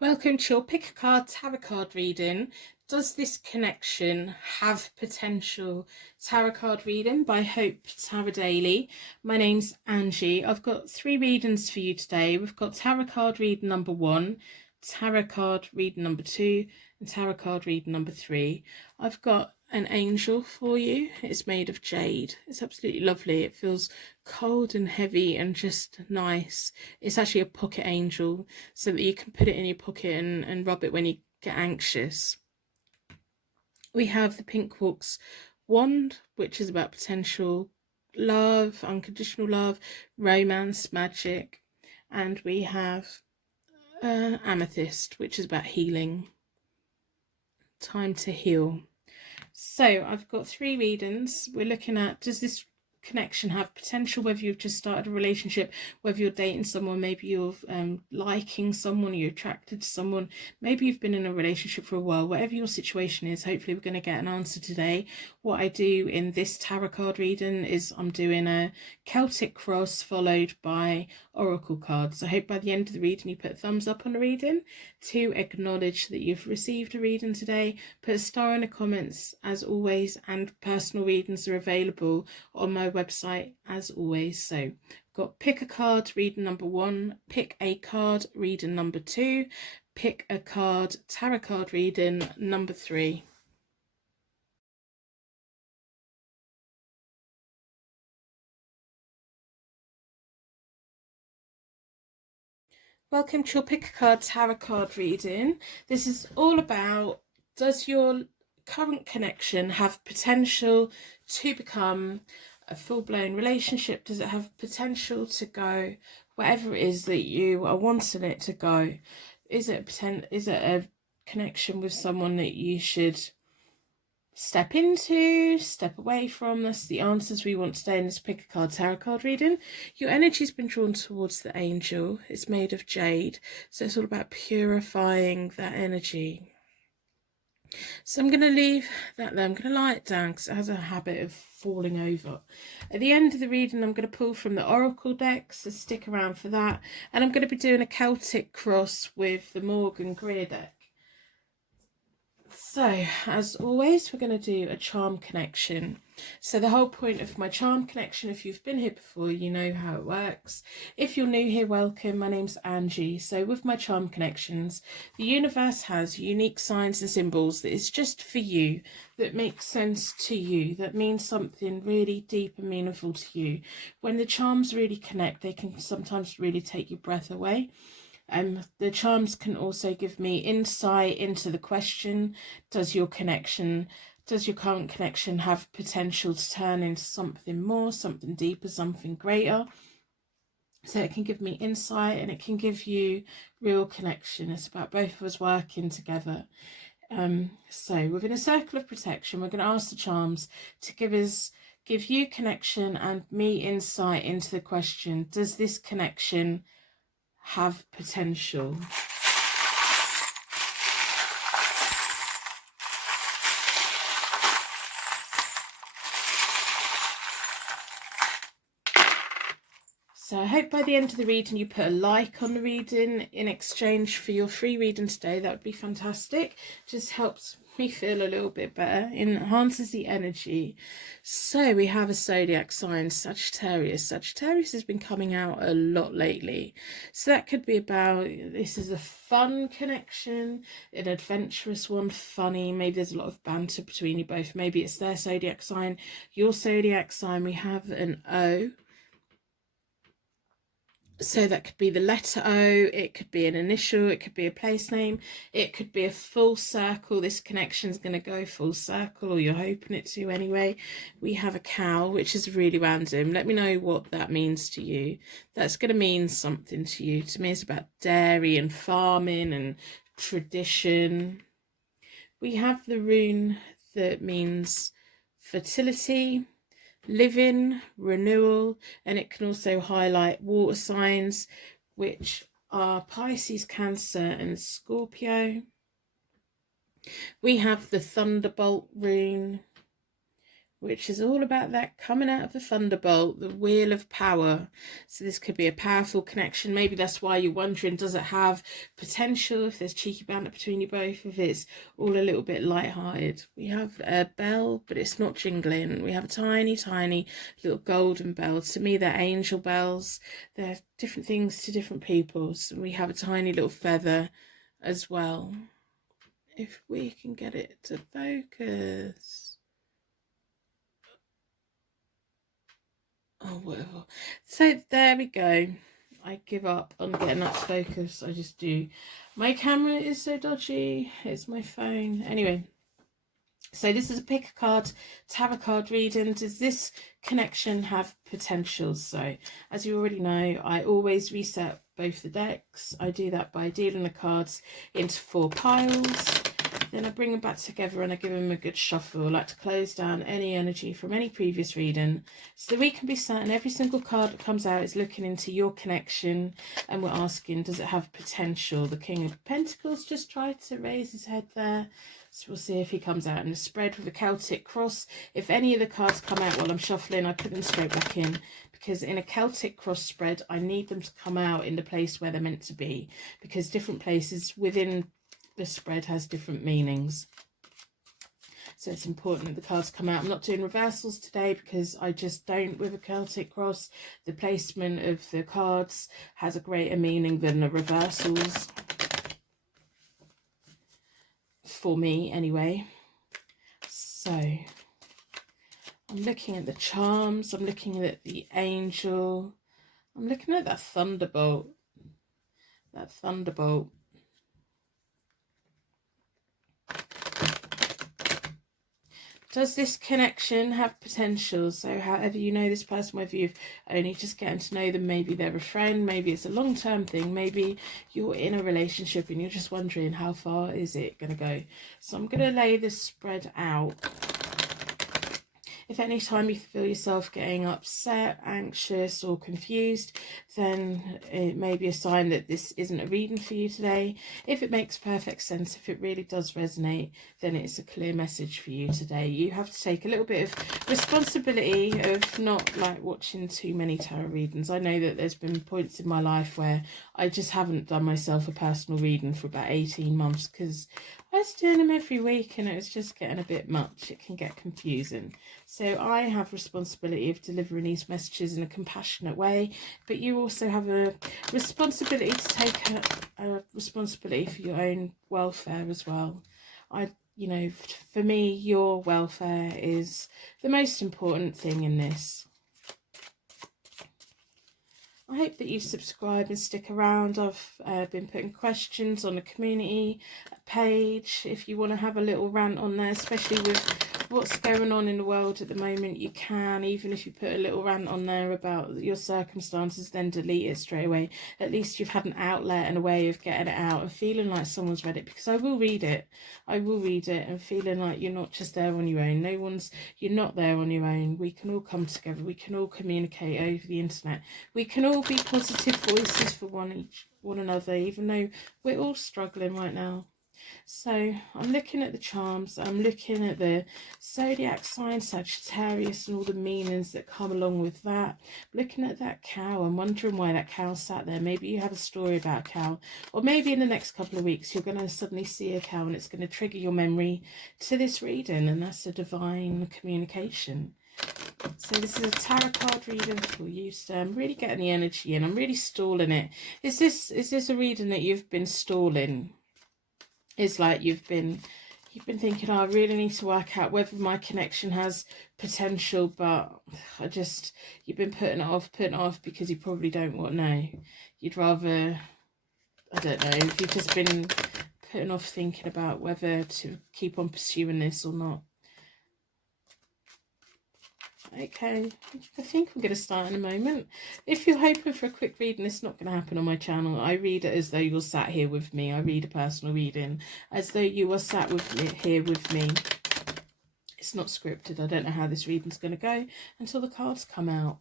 Welcome to your pick a card tarot card reading. Does this connection have potential? Tarot card reading by Hope Tarot Daily. My name's Angie. I've got 3 readings for you today. We've got tarot card reading number 1, tarot card reading number 2, and tarot card reading number 3. I've got an angel for you. It's made of jade. It's absolutely lovely. It feels cold and heavy and just nice. It's actually a pocket angel, so that you can put it in your pocket and rub it when you get anxious. We have the Pink Quartz wand, which is about potential love, unconditional love, romance, magic. And we have amethyst, which is about healing. Time to heal. So I've got 3 readings. We're looking at, does this connection have potential, whether you've just started a relationship, whether you're dating someone, maybe you're liking someone, you're attracted to someone, maybe you've been in a relationship for a while. Whatever your situation is, hopefully we're going to get an answer today. What I do in this tarot card reading is I'm doing a Celtic cross followed by oracle cards. I hope by the end of the reading you put a thumbs up on the reading to acknowledge that you've received a reading today. Put a star in the comments as always, and personal readings are available on my website as always. So got pick a card reading number 1, pick a card reading number 2, pick a card tarot card reading number 3. Welcome to your pick a card tarot card reading. This is all about, does your current connection have potential to become a full-blown relationship? Does it have potential to go wherever it is that you are wanting it to go? Is it a connection with someone that you should step into, step away from? That's the answers we want today in this pick a card tarot card reading. Your energy's been drawn towards the angel. It's made of jade, so it's all about purifying that energy. So I'm going to leave that there. I'm going to lie it down because it has a habit of falling over. At the end of the reading, I'm going to pull from the oracle deck, so stick around for that. And I'm going to be doing a Celtic cross with the Morgan Greer deck. So, as always, we're going to do a charm connection. So the whole point of my charm connection, if you've been here before, you know how it works. If you're new here, welcome. My name's Angie. So with my charm connections, the universe has unique signs and symbols that is just for you, that makes sense to you, that means something really deep and meaningful to you. When the charms really connect, they can sometimes really take your breath away. The charms can also give me insight into the question, does your current connection have potential to turn into something more, something deeper, something greater? So it can give me insight and it can give you real connection. It's about both of us working together. So within a circle of protection, we're going to ask the charms to give you connection and me insight into the question, does this connection have potential? So I hope by the end of the reading you put a like on the reading in exchange for your free reading today. That would be fantastic. Just helps me feel a little bit better, enhances the energy. So we have a zodiac sign, Sagittarius. Sagittarius has been coming out a lot lately. So that could be about, this is a fun connection, an adventurous one, funny. Maybe there's a lot of banter between you both. Maybe it's their zodiac sign, your zodiac sign. We have an O. So that could be the letter O, it could be an initial, it could be a place name, it could be a full circle. This connection is going to go full circle, or you're hoping it to anyway. We have a cow, which is really random. Let me know what that means to you. That's going to mean something to you. To me, it's about dairy and farming and tradition. We have the rune that means fertility, living, renewal, and it can also highlight water signs, which are Pisces, Cancer and Scorpio. We have the thunderbolt rune, which is all about that coming out of the thunderbolt, the wheel of power. So this could be a powerful connection. Maybe that's why you're wondering, does it have potential, if there's cheeky banter between you both, if it's all a little bit light-hearted. We have a bell, but it's not jingling. We have a tiny, tiny little golden bell. To me, they're angel bells. They're different things to different people. So we have a tiny little feather as well. If we can get it to focus. Oh, whatever. So there we go. I give up on getting that to focus. I just do. My camera is so dodgy. It's my phone. Anyway, so this is a pick a card, tarot card reading. Does this connection have potential? So as you already know, I always reset both the decks. I do that by dealing the cards into 4 piles. Then I bring them back together and I give them a good shuffle. I like to close down any energy from any previous reading so that we can be certain every single card that comes out is looking into your connection, and we're asking, does it have potential? The King of Pentacles just tried to raise his head there, so we'll see if he comes out in the spread with a Celtic cross. If any of the cards come out while I'm shuffling, I put them straight back in, because in a Celtic cross spread I need them to come out in the place where they're meant to be, because different places within the spread has different meanings. So it's important that the cards come out. I'm not doing reversals today because I just don't with a Celtic cross. The placement of the cards has a greater meaning than the reversals. For me anyway. So I'm looking at the charms. I'm looking at the angel. I'm looking at that thunderbolt. That thunderbolt. Does this connection have potential? So however you know this person, whether you've only just getting to know them, maybe they're a friend, maybe it's a long-term thing, maybe you're in a relationship and you're just wondering how far is it going to go. So I'm going to lay this spread out. If any time you feel yourself getting upset, anxious or confused, then it may be a sign that this isn't a reading for you today. If it makes perfect sense, if it really does resonate, then it's a clear message for you today. You have to take a little bit of responsibility of not like watching too many tarot readings. I know that there's been points in my life where I just haven't done myself a personal reading for about 18 months because I was doing them every week and it was just getting a bit much. It can get confusing. So I have responsibility of delivering these messages in a compassionate way, but you also have a responsibility to take a responsibility for your own welfare as well. You know, for me, your welfare is the most important thing in this. I hope that you subscribe and stick around. I've been putting questions on the community page. If you want to have a little rant on there, especially with what's going on in the world at the moment, you can. Even if you put a little rant on there about your circumstances, then delete it straight away. At least you've had an outlet and a way of getting it out and feeling like someone's read it, because I will read it. I will read it, and feeling like you're not just there on your own. You're not there on your own. We can all come together. We can all communicate over the internet. We can all be positive voices for one another, even though we're all struggling right now. So I'm looking at the charms, I'm looking at the zodiac sign Sagittarius and all the meanings that come along with that. Looking at that cow, I'm wondering why that cow sat there. Maybe you have a story about a cow, or maybe in the next couple of weeks you're going to suddenly see a cow and it's going to trigger your memory to this reading, and that's a divine communication. So this is a tarot card reading for you. So I'm really getting the energy in. I'm really stalling it. Is this a reading that you've been stalling? It's like you've been thinking, oh, I really need to work out whether my connection has potential, but you've been putting it off because you probably don't want to know. You'd rather, I don't know, if you've just been putting off thinking about whether to keep on pursuing this or not. Okay, I think we're going to start in a moment. If you're hoping for a quick reading, it's not going to happen on my channel. I read it as though you're sat here with me. I read a personal reading as though you are sat here with me. It's not scripted. I don't know how this reading's going to go until the cards come out.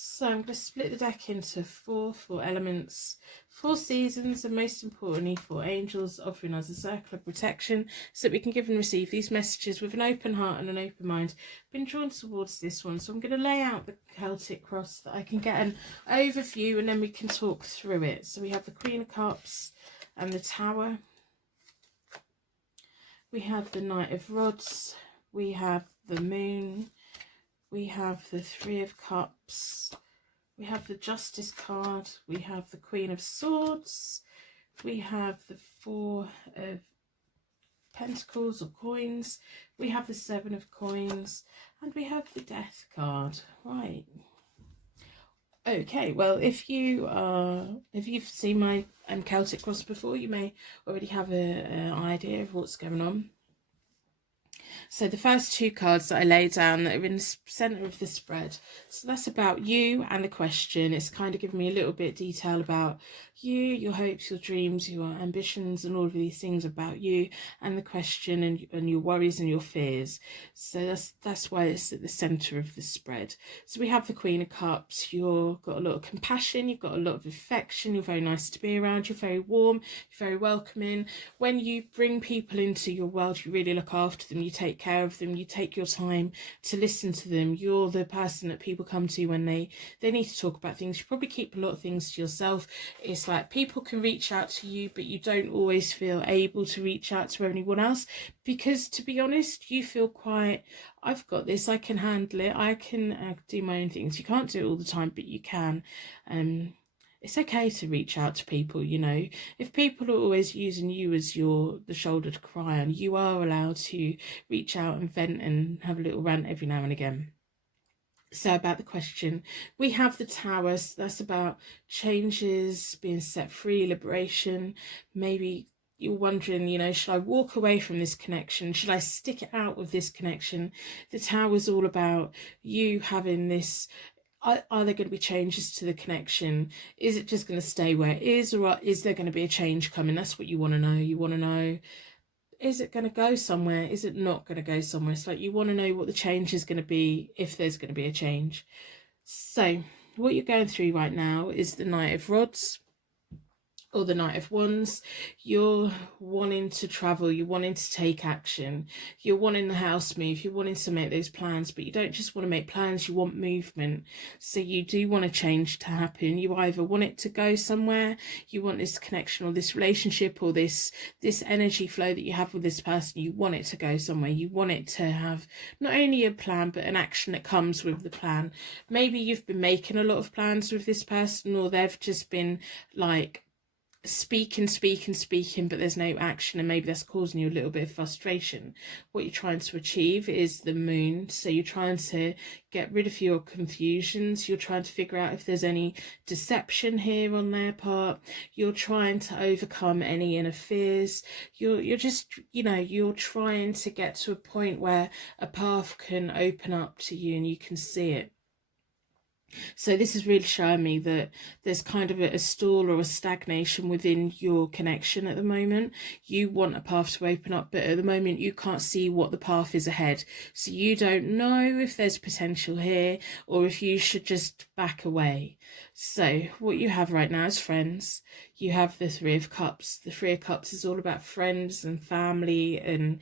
So I'm going to split the deck into four elements, 4 seasons, and most importantly 4 angels, offering us a circle of protection so that we can give and receive these messages with an open heart and an open mind. Been drawn towards this one, so I'm going to lay out the Celtic cross that I can get an overview, and then we can talk through it. So we have the Queen of Cups and the Tower. We have the Knight of Rods. We have the Moon. We have the Three of Cups, we have the Justice card, we have the Queen of Swords, we have the Four of Pentacles or coins, we have the Seven of Coins, and we have the Death card. Right. Okay, well, if you've seen my Celtic cross before, you may already have an idea of what's going on. So the first 2 cards that I lay down that are in the centre of the spread, so that's about you and the question. It's kind of giving me a little bit of detail about you, your hopes, your dreams, your ambitions, and all of these things about you and the question, and your worries and your fears. So that's why it's at the centre of the spread. So we have the Queen of Cups. You've got a lot of compassion, you've got a lot of affection, you're very nice to be around, you're very warm, you're very welcoming. When you bring people into your world, you really look after them, you take care of them, you take your time to listen to them. You're the person that people come to when they need to talk about things. You probably keep a lot of things to yourself. It's like people can reach out to you, but you don't always feel able to reach out to anyone else, because to be honest, you feel quite, I've got this, I can handle it, I can do my own things. You can't do it all the time, but you can. It's okay to reach out to people, you know. If people are always using you as the shoulder to cry on, you are allowed to reach out and vent and have a little rant every now and again. So about the question, we have the Tower. So that's about changes, being set free, liberation. Maybe you're wondering, you know, should I walk away from this connection? Should I stick it out with this connection? The Tower is all about you having this. Are there going to be changes to the connection? Is it just going to stay where it is, or is there going to be a change coming? That's what you want to know. You want to know, is it going to go somewhere? Is it not going to go somewhere? It's like you want to know what the change is going to be, if there's going to be a change. So what you're going through right now is the Knight of Rods or the Knight of Wands. You're wanting to travel, you're wanting to take action, you're wanting the house move, you're wanting to make those plans, but you don't just want to make plans, you want movement. So you do want a change to happen. You either want it to go somewhere, you want this connection or this relationship or this energy flow that you have with this person, you want it to go somewhere. You want it to have not only a plan, but an action that comes with the plan. Maybe you've been making a lot of plans with this person, or they've just been like speaking, but there's no action, and maybe that's causing you a little bit of frustration. What you're trying to achieve is the Moon. So you're trying to get rid of your confusions, you're trying to figure out if there's any deception here on their part, you're trying to overcome any inner fears, you're just, you know, you're trying to get to a point where a path can open up to you and you can see it. So this is really showing me that there's kind of a stall or a stagnation within your connection at the moment. You want a path to open up, but at the moment you can't see what the path is ahead. So you don't know if there's potential here or if you should just back away. So what you have right now is friends. You have the Three of Cups. The Three of Cups is all about friends and family, and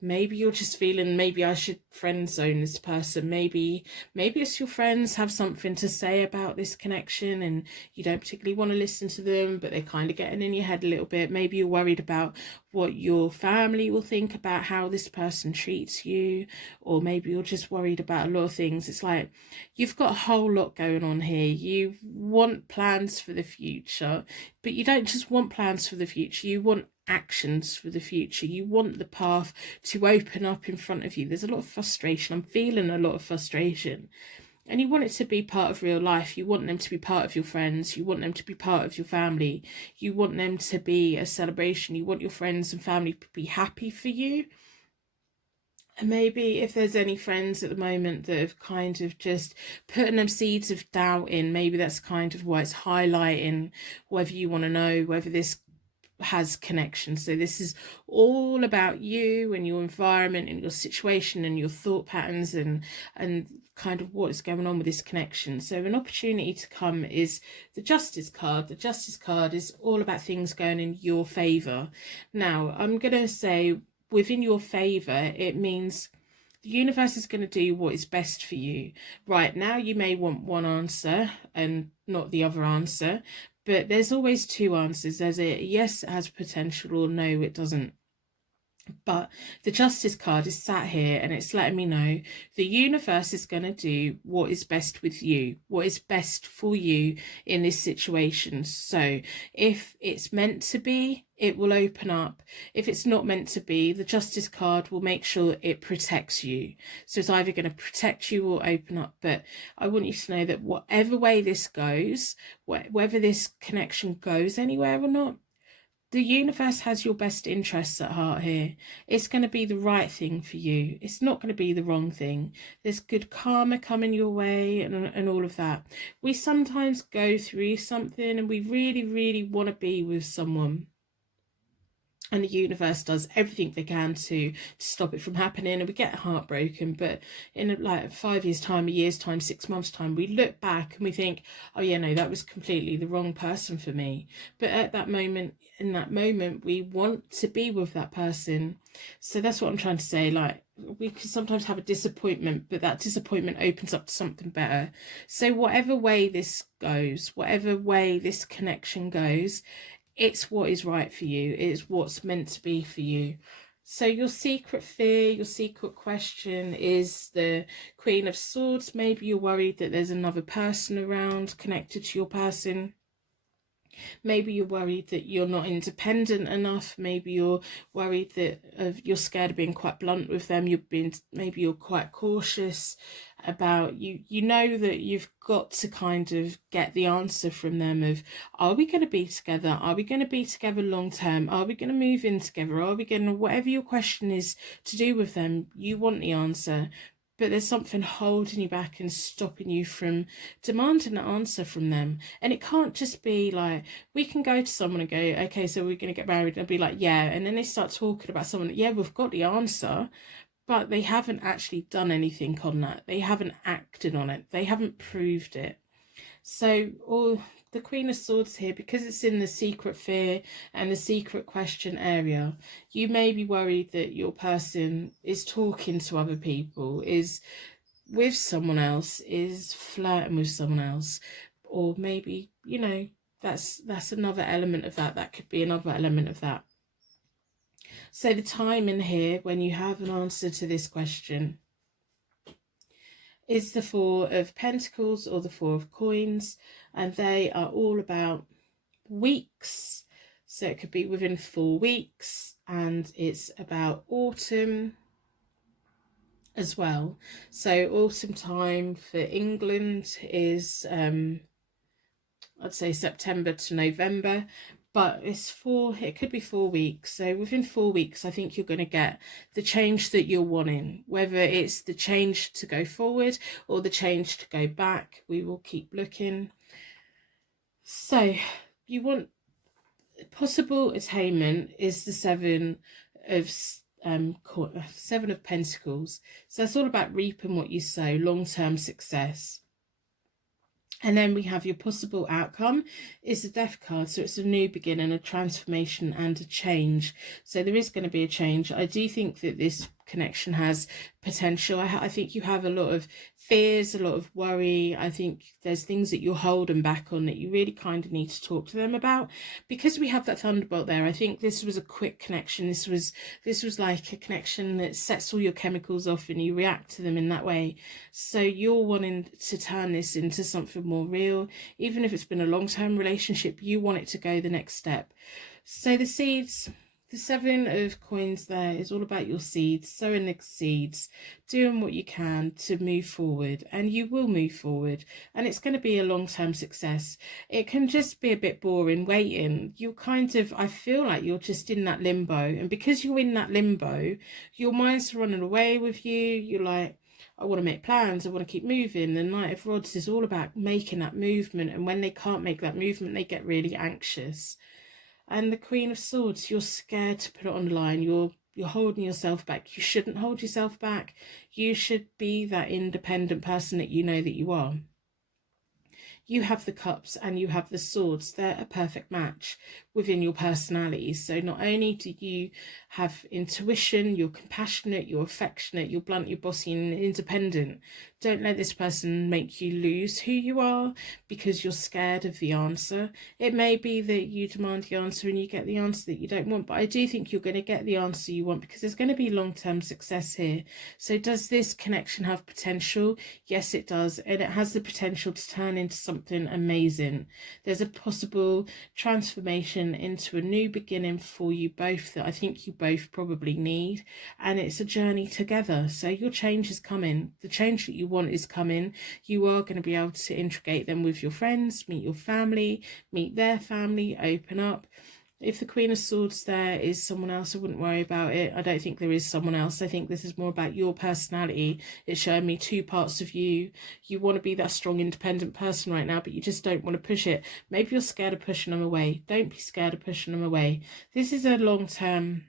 maybe you're just feeling, maybe I should friend zone this person. Maybe it's your friends have something to say about this connection and you don't particularly want to listen to them, but they're kind of getting in your head a little bit. Maybe you're worried about what your family will think about how this person treats you, or maybe you're just worried about a lot of things. It's like you've got a whole lot going on here. You want plans for the future, but you don't just want plans for the future, you want actions for the future. You want the path to open up in front of you. There's a lot of frustration. I'm feeling a lot of frustration, and you want it to be part of real life. You want them to be part of your friends, you want them to be part of your family, you want them to be a celebration, you want your friends and family to be happy for you. And maybe if there's any friends at the moment that have kind of just putting them seeds of doubt in, maybe that's kind of why it's highlighting whether you want to know whether this has connection. So this is all about you and your environment and your situation and your thought patterns and kind of what is going on with this connection. So an opportunity to come is the Justice card. The Justice card is all about things going in your favor. Now, I'm going to say within your favor, it means the universe is going to do what is best for you. Right now, you may want one answer and not the other answer, but there's always two answers. There's a yes, it has potential, or no, it doesn't. But the Justice card is sat here and it's letting me know the universe is going to do what is best with you, what is best for you in this situation. So if it's meant to be, it will open up. If it's not meant to be, the Justice card will make sure it protects you. So it's either going to protect you or open up. But I want you to know that whatever way this goes, whether this connection goes anywhere or not, the universe has your best interests at heart here. It's going to be the right thing for you. It's not going to be the wrong thing. There's good karma coming your way and all of that. We sometimes go through something and we really, really want to be with someone. And the universe does everything they can to stop it from happening, and we get heartbroken. But in like 5 years' time, a year's time, 6 months' time, we look back and we think, oh yeah, no, that was completely the wrong person for me. But at that moment, in that moment, we want to be with that person. So that's what I'm trying to say. Like, we can sometimes have a disappointment, but that disappointment opens up to something better. So whatever way this goes, whatever way this connection goes, it's what is right for you. It's what's meant to be for you. So your secret fear, your secret question is the Queen of Swords. Maybe you're worried that there's another person around connected to your person. Maybe you're worried that you're not independent enough. Maybe you're worried that you're scared of being quite blunt with them. Maybe you're quite cautious about you know that you've got to kind of get the answer from them of, are we going to be together? Are we going to be together long term? Are we going to move in together? Are we going to, whatever your question is to do with them, you want the answer. But there's something holding you back and stopping you from demanding an answer from them. And it can't just be like, we can go to someone and go, okay, so we're going to get married, and be like, yeah. And then they start talking about someone, yeah, we've got the answer, but they haven't actually done anything on that. They haven't acted on it. They haven't proved it. So, the Queen of Swords here, because it's in the secret fear and the secret question area, you may be worried that your person is talking to other people, is with someone else, is flirting with someone else, or maybe, you know, that's another element of that. That could be another element of that. So the time in here when you have an answer to this question is the Four of Pentacles or the Four of Coins, and they are all about weeks. So it could be within 4 weeks, and it's about autumn as well. So autumn time for England is I'd say September to November, but it could be 4 weeks. So within 4 weeks, I think you're going to get the change that you're wanting, whether it's the change to go forward or the change to go back. We will keep looking. So you want possible attainment is the Seven of Pentacles. So it's all about reaping what you sow, long-term success. And then we have your possible outcome is the Death card. So it's a new beginning, a transformation and a change. So there is going to be a change. I do think that this connection has potential. I think you have a lot of fears, a lot of worry. I think there's things that you're holding back on that you really kind of need to talk to them about, because we have that thunderbolt there. I think this was a quick connection. This was like a connection that sets all your chemicals off and you react to them in that way. So you're wanting to turn this into something more real. Even if it's been a long-term relationship, you want it to go the next step. So the seeds, the Seven of Coins there is all about your seeds, sowing the seeds, doing what you can to move forward, and you will move forward, and it's going to be a long-term success. It can just be a bit boring waiting. You're kind of, I feel like you're just in that limbo, and because you're in that limbo, your mind's running away with you. You're like, I want to make plans, I want to keep moving. The Knight of Rods is all about making that movement, and when they can't make that movement, they get really anxious. And the Queen of Swords, you're scared to put it on the line. You're holding yourself back. You shouldn't hold yourself back. You should be that independent person that you know that you are. You have the cups and you have the swords. They're a perfect match within your personalities. So not only do you have intuition, you're compassionate, you're affectionate, you're blunt, you're bossy and independent. Don't let this person make you lose who you are because you're scared of the answer. It may be that you demand the answer and you get the answer that you don't want, but I do think you're going to get the answer you want because there's going to be long-term success here. So does this connection have potential? Yes, it does. And it has the potential to turn into something amazing. There's a possible transformation into a new beginning for you both that I think you both probably need. And it's a journey together. So your change is coming. The change that you want is coming. You are going to be able to integrate them with your friends, meet your family, meet their family, open up. If the Queen of Swords there is someone else, I wouldn't worry about it. I don't think there is someone else. I think this is more about your personality. It's showing me two parts of you. You want to be that strong, independent person right now, but you just don't want to push it. Maybe you're scared of pushing them away. Don't be scared of pushing them away. This is a long-term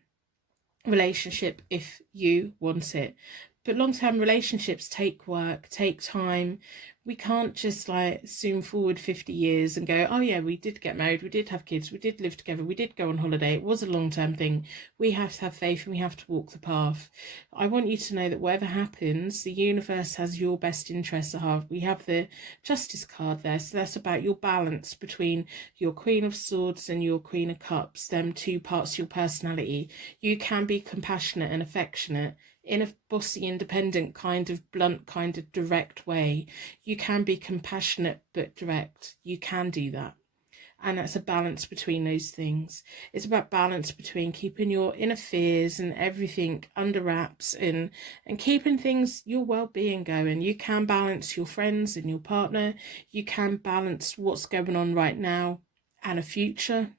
relationship if you want it. But long-term relationships take work, take time. We can't just like zoom forward 50 years and go, oh yeah, we did get married, we did have kids, we did live together, we did go on holiday. It was a long-term thing. We have to have faith and we have to walk the path. I want you to know that whatever happens, the universe has your best interests at heart. We have the Justice card there. So that's about your balance between your Queen of Swords and your Queen of Cups, them two parts of your personality. You can be compassionate and affectionate in a bossy, independent, kind of blunt, kind of direct way. You can be compassionate but direct. You can do that. And that's a balance between those things. It's about balance between keeping your inner fears and everything under wraps and keeping things, your well-being going. You can balance your friends and your partner. You can balance what's going on right now and a future.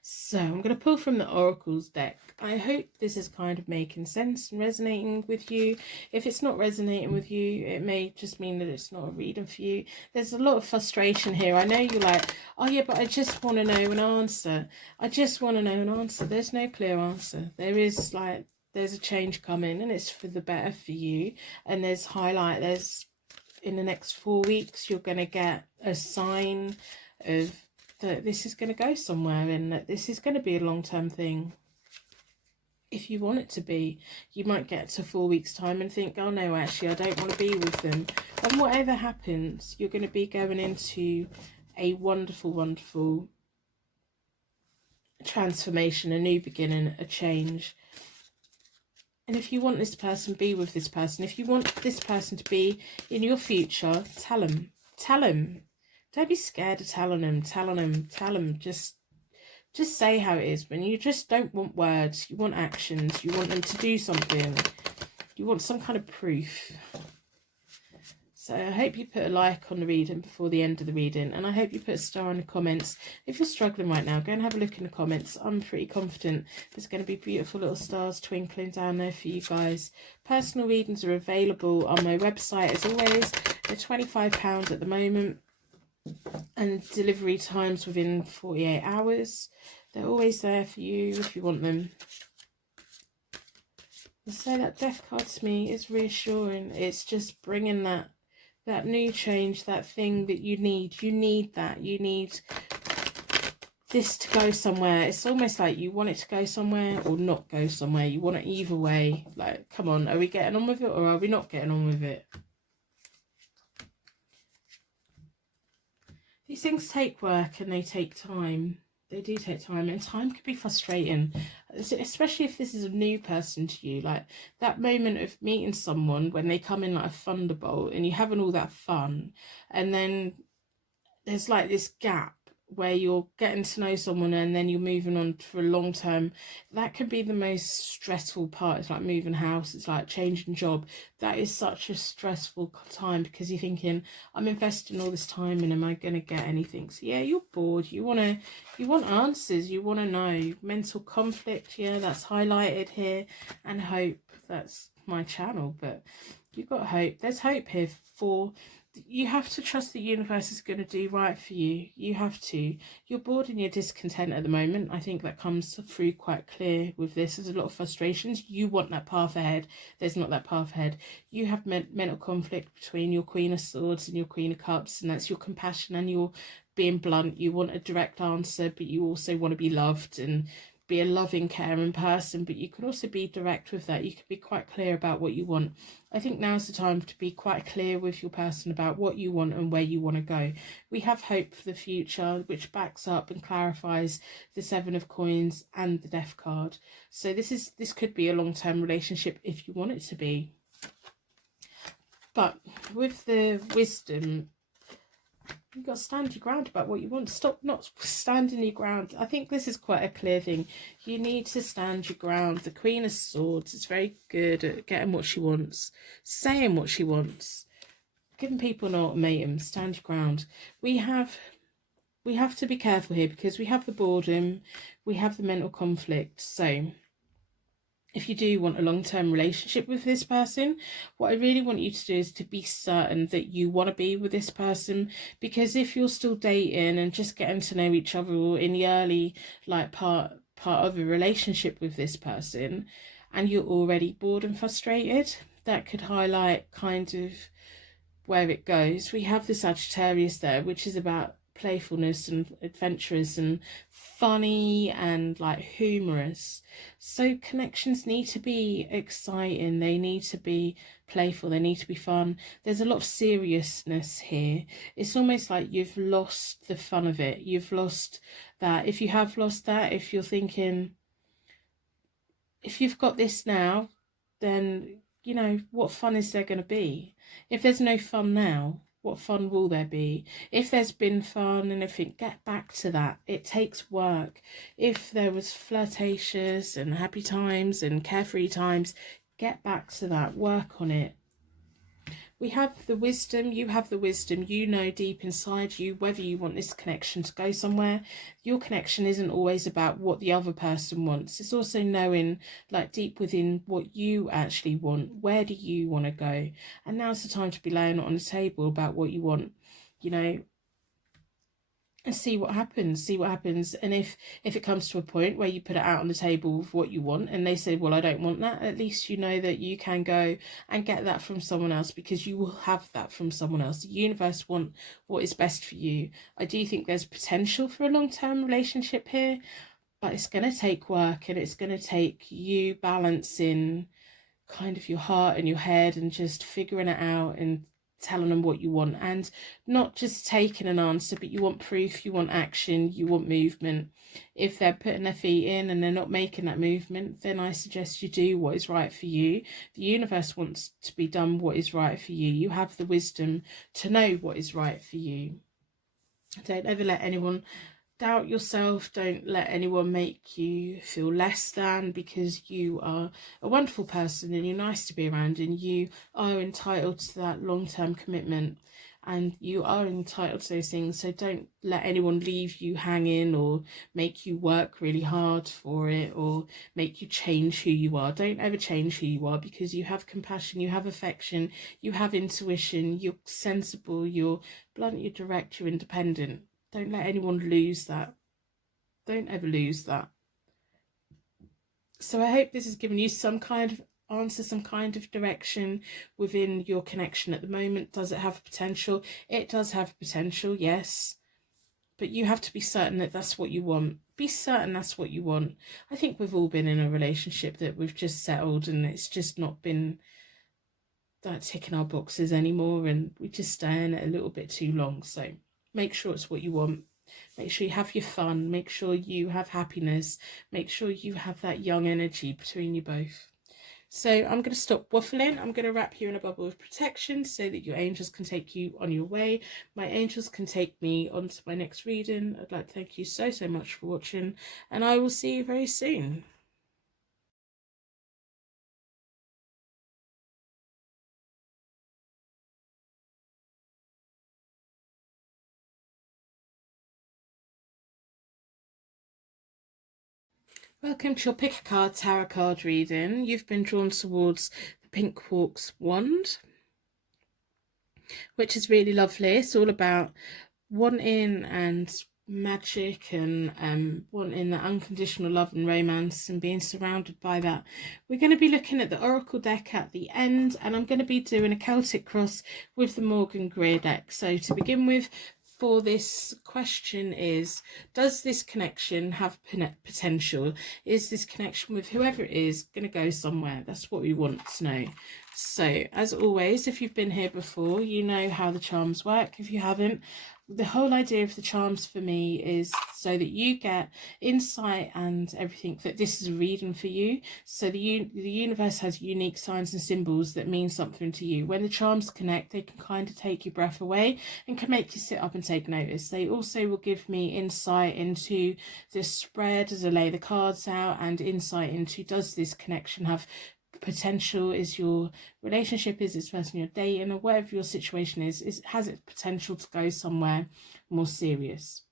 So I'm going to pull from the Oracles deck. I hope this is kind of making sense and resonating with you. If it's not resonating with you, it may just mean that it's not a reading for you. There's a lot of frustration here. I know you're like, oh yeah, but I just want to know an answer. I just want to know an answer. There's no clear answer. There's a change coming and it's for the better for you. And there's in the next 4 weeks, you're going to get a sign of that this is going to go somewhere and that this is going to be a long-term thing. If you want it to be, you might get to 4 weeks time and think, oh no, actually I don't want to be with them. And whatever happens, you're going to be going into a wonderful, wonderful transformation, a new beginning, a change. And if you want this person, be with this person. If you want this person to be in your future, tell them. Tell them. Don't be scared of telling them. Tell them. Just say how it is. When you just don't want words, you want actions. You want them to do something. You want some kind of proof. So I hope you put a like on the reading before the end of the reading. And I hope you put a star in the comments. If you're struggling right now, go and have a look in the comments. I'm pretty confident there's going to be beautiful little stars twinkling down there for you guys. Personal readings are available on my website as always. They're £25 at the moment. And delivery times within 48 hours. They're always there for you if you want them. And so that death card to me is reassuring. It's just bringing that new change, that thing that you need. You need that. You need this to go somewhere. It's almost like you want it to go somewhere or not go somewhere. You want it either way. Like, come on, are we getting on with it or are we not getting on with it? These things take work and they take time. They do take time, and time can be frustrating, especially if this is a new person to you. Like that moment of meeting someone when they come in like a thunderbolt and you're having all that fun, and then there's like this gap where you're getting to know someone and then you're moving on for a long term. That could be the most stressful part. It's like moving house, it's like changing job. That is such a stressful time because you're thinking, I'm investing all this time and am I going to get anything? So yeah, you're bored. You want answers. You want to know. Mental conflict, yeah, that's highlighted here. And hope, that's my channel, but you've got hope. There's hope here for you have to trust the universe is going to do right for you. You have to. You're bored and you're discontent at the moment. I think that comes through quite clear with this. There's a lot of frustrations. You want that path ahead. There's not that path ahead. You have mental conflict between your Queen of Swords and your Queen of Cups, and that's your compassion and your being blunt. You want a direct answer, but you also want to be loved and be a loving, caring person, but you can also be direct with that. You can be quite clear about what you want. I think now's the time to be quite clear with your person about what you want and where you want to go. We have hope for the future, which backs up and clarifies the Seven of Coins and the Death card. So this could be a long-term relationship if you want it to be. But with the Wisdom, you've got to stand your ground about what you want. Stop not standing your ground. I think this is quite a clear thing. You need to stand your ground. The Queen of Swords is very good at getting what she wants, saying what she wants, giving people an ultimatum. Stand your ground. We have to be careful here because we have the boredom, we have the mental conflict. So if you do want a long-term relationship with this person, what I really want you to do is to be certain that you want to be with this person, because if you're still dating and just getting to know each other, or in the early part of a relationship with this person, and you're already bored and frustrated, that could highlight kind of where it goes. We have the Sagittarius there, which is about playfulness and adventurous and funny and like humorous. So connections need to be exciting, they need to be playful, they need to be fun. There's a lot of seriousness here. It's almost like you've lost the fun of it. You've lost that. If you have lost that, if you're thinking, if you've got this now, then you know, what fun is there going to be? If there's no fun now, what fun will there be? If there's been fun and everything, get back to that. It takes work. If there was flirtatious and happy times and carefree times, get back to that. Work on it. We have the Wisdom. You have the Wisdom. You know deep inside you whether you want this connection to go somewhere. Your connection isn't always about what the other person wants. It's also knowing, like, deep within what you actually want. Where do you want to go? And now's the time to be laying it on the table about what you want, you know, and see what happens. And if it comes to a point where you put it out on the table of what you want and they say, well, I don't want that, at least you know that you can go and get that from someone else, because you will have that from someone else. The universe want what is best for you. I do think there's potential for a long-term relationship here, but it's going to take work, and it's going to take you balancing kind of your heart and your head and just figuring it out and telling them what you want, and not just taking an answer, but you want proof, you want action, you want movement. If they're putting their feet in and they're not making that movement, then I suggest you do what is right for you. The universe wants to be done what is right for you. You have the wisdom to know what is right for you. Don't ever let anyone doubt yourself. Don't let anyone make you feel less than, because you are a wonderful person and you're nice to be around, and you are entitled to that long-term commitment, and you are entitled to those things. So don't let anyone leave you hanging or make you work really hard for it or make you change who you are. Don't ever change who you are, because you have compassion, you have affection, you have intuition, you're sensible, you're blunt, you're direct, you're independent. Don't let anyone lose that. Don't ever lose that. So I hope this has given you some kind of answer, some kind of direction within your connection at the moment. Does it have potential? It does have potential, yes. But you have to be certain that that's what you want. Be certain that's what you want. I think we've all been in a relationship that we've just settled and it's just not been that ticking our boxes anymore, and we just stay in it a little bit too long. So make sure it's what you want. Make sure you have your fun. Make sure you have happiness. Make sure you have that young energy between you both. So I'm going to stop waffling. I'm going to wrap you in a bubble of protection so that your angels can take you on your way. My angels can take me on to my next reading. I'd like to thank you so much for watching, and I will see you very soon. Welcome to your Pick a Card Tarot card reading. You've been drawn towards the Pink Quartz wand. which is really lovely. It's all about wanting and magic and wanting that unconditional love and romance and being surrounded by that. We're going to be looking at the Oracle deck at the end, and I'm going to be doing a Celtic cross with the Morgan Greer deck. So to begin with, for this question is, does this connection have potential? Is this connection with whoever it is going to go somewhere? That's what we want to know. So as always, if you've been here before, you know how the charms work. If you haven't, the whole idea of the charms for me is so that you get insight and everything, that this is a reading for you. So the universe has unique signs and symbols that mean something to you. When the charms connect, they can kind of take your breath away and can make you sit up and take notice. They also will give me insight into the spread as I lay the cards out, and insight into, does this connection have potential? Is your relationship, is this person you're dating, or whatever your situation is has it potential to go somewhere more serious?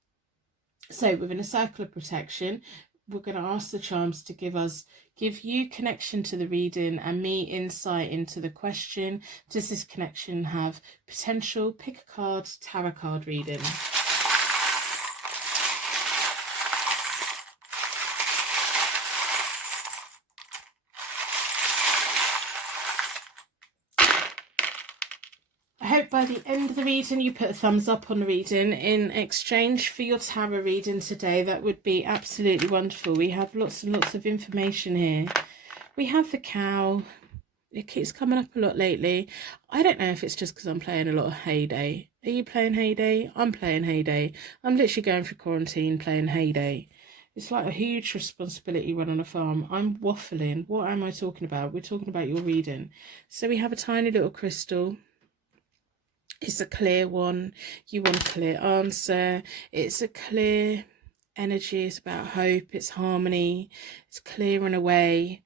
So within a circle of protection, we're going to ask the charms to give you connection to the reading and me insight into the question. Does this connection have potential? Pick a card, tarot card reading. I hope by the end of the reading you put a thumbs up on the reading in exchange for your tarot reading today. That would be absolutely wonderful. We have lots and lots of information here. We have the cow. It keeps coming up a lot lately. I don't know if it's just because I'm playing a lot of Heyday. Are you playing Heyday? I'm playing Heyday. I'm literally going through quarantine playing Heyday. It's like a huge responsibility run on a farm. I'm waffling. What am I talking about? We're talking about your reading. So we have a tiny little crystal. It's a clear one. You want a clear answer. It's a clear energy. It's about hope. It's harmony. It's clearing away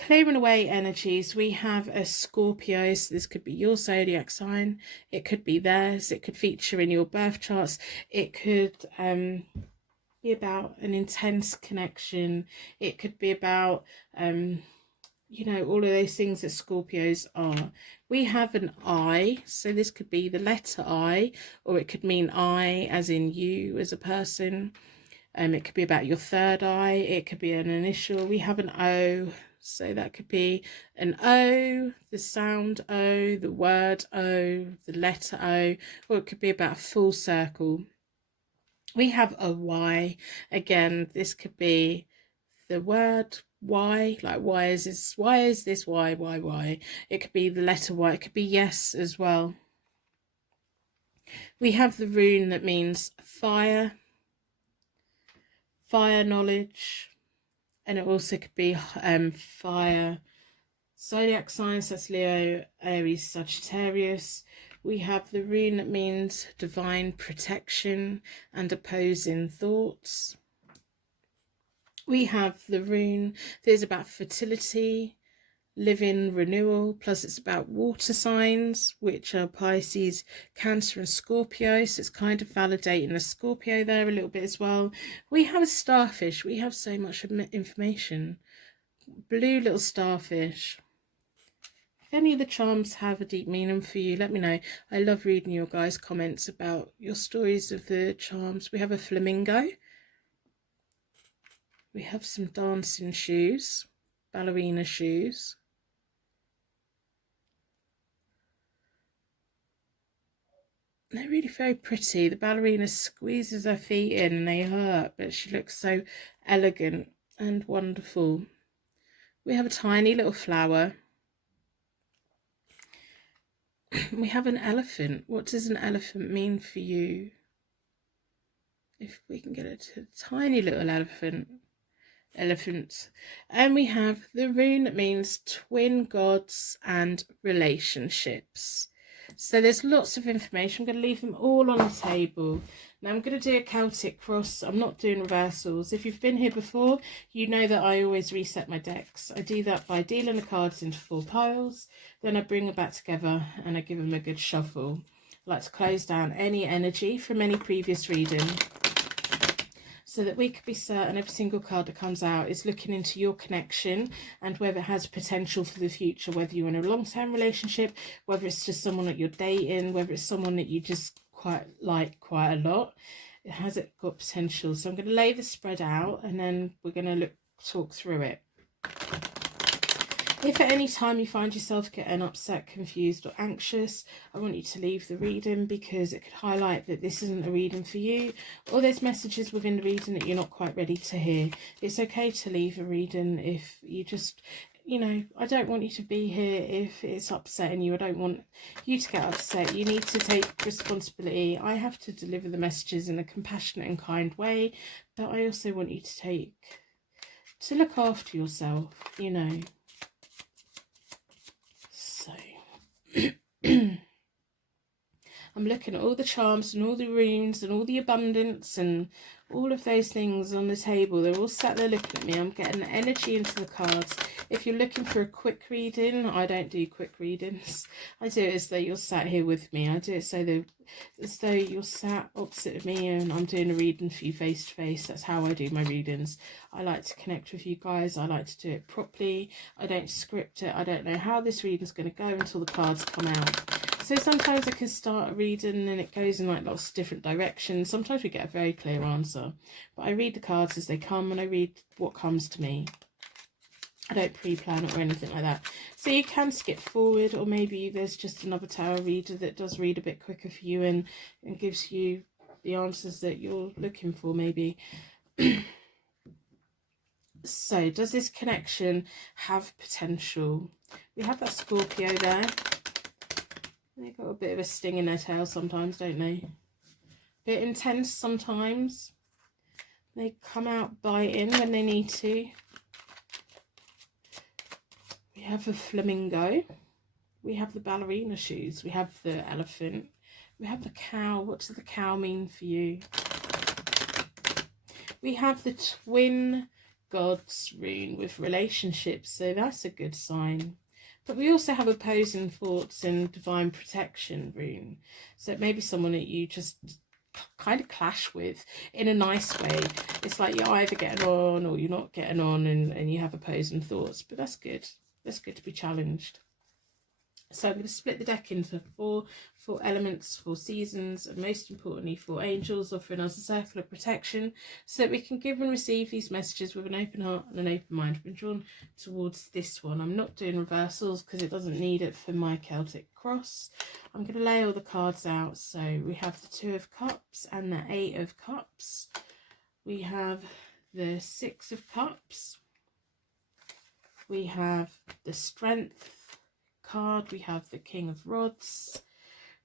energies. We have a Scorpio. So this could be your zodiac sign. It could be theirs. It could feature in your birth charts. It could be about an intense connection. It could be about you know, all of those things that Scorpios are. We have an I, so this could be the letter I, or it could mean I as in you as a person. It could be about your third eye. It could be an initial. We have an O, so that could be an O, the sound O, the word O, the letter O, or it could be about a full circle. We have a Y. Again, this could be the word why, like why is this, why? It could be the letter Y. It could be yes as well. We have the rune that means fire knowledge, and it also could be fire zodiac signs. That's Leo, Aries, Sagittarius. We have the rune that means divine protection and opposing thoughts. We have the rune that is about fertility, living, renewal, plus it's about water signs, which are Pisces, Cancer and Scorpio. So it's kind of validating the Scorpio there a little bit as well. We have a starfish. We have so much information. Blue little starfish. If any of the charms have a deep meaning for you, let me know. I love reading your guys' comments about your stories of the charms. We have a flamingo. We have some dancing shoes, ballerina shoes. They're really very pretty. The ballerina squeezes her feet in and they hurt, but she looks so elegant and wonderful. We have a tiny little flower. We have an elephant. What does an elephant mean for you? If we can get it to a tiny little elephants. And we have the rune that means twin gods and relationships. So there's lots of information. I'm going to leave them all on the table. Now I'm going to do a Celtic cross. I'm not doing reversals. If you've been here before, you know that I always reset my decks. I do that by dealing the cards into 4 piles. Then I bring them back together and I give them a good shuffle. I like to close down any energy from any previous reading. so that we could be certain every single card that comes out is looking into your connection and whether it has potential for the future, whether you're in a long-term relationship, whether it's just someone that you're dating, whether it's someone that you just quite a lot. Has it got potential? So I'm going to lay the spread out and then we're going to talk through it. If at any time you find yourself getting upset, confused or anxious, I want you to leave the reading, because it could highlight that this isn't a reading for you, or there's messages within the reading that you're not quite ready to hear. It's okay to leave a reading if you just, you know, I don't want you to be here if it's upsetting you. I don't want you to get upset. You need to take responsibility. I have to deliver the messages in a compassionate and kind way, but I also want you to look after yourself, you know. So I'm looking at all the charms and all the runes and all the abundance and all of those things on the table. They're all sat there looking at me. I'm getting the energy into the cards. If you're looking for a quick reading, I don't do quick readings. I do it as though you're sat here with me. I do it as though you're sat opposite of me and I'm doing a reading for you face to face. That's how I do my readings. I like to connect with you guys. I like to do it properly. I don't script it. I don't know how this reading's going to go until the cards come out. So sometimes I can start a reading and it goes in like lots of different directions. Sometimes we get a very clear answer. But I read the cards as they come and I read what comes to me. I don't pre-plan it or anything like that. So you can skip forward, or maybe there's just another tarot reader that does read a bit quicker for you and gives you the answers that you're looking for maybe. So does this connection have potential? We have that Scorpio there. They've got a bit of a sting in their tail sometimes, don't they? Bit intense sometimes. They come out biting when they need to. We have a flamingo. We have the ballerina shoes. We have the elephant. We have the cow. What does the cow mean for you? We have the twin gods rune with relationships, so that's a good sign. But we also have opposing thoughts and divine protection rune. So it may be someone that you just kind of clash with in a nice way. It's like you're either getting on or you're not getting on, and you have opposing thoughts. But that's good. That's good to be challenged. So I'm going to split the deck into four elements, 4 seasons, and most importantly 4 angels, offering us a circle of protection so that we can give and receive these messages with an open heart and an open mind. I've been drawn towards this one. I'm not doing reversals because it doesn't need it for my Celtic cross. I'm going to lay all the cards out. So we have the 2 of Cups and the 8 of Cups. We have the 6 of Cups. We have the Strength card, we have the King of Rods,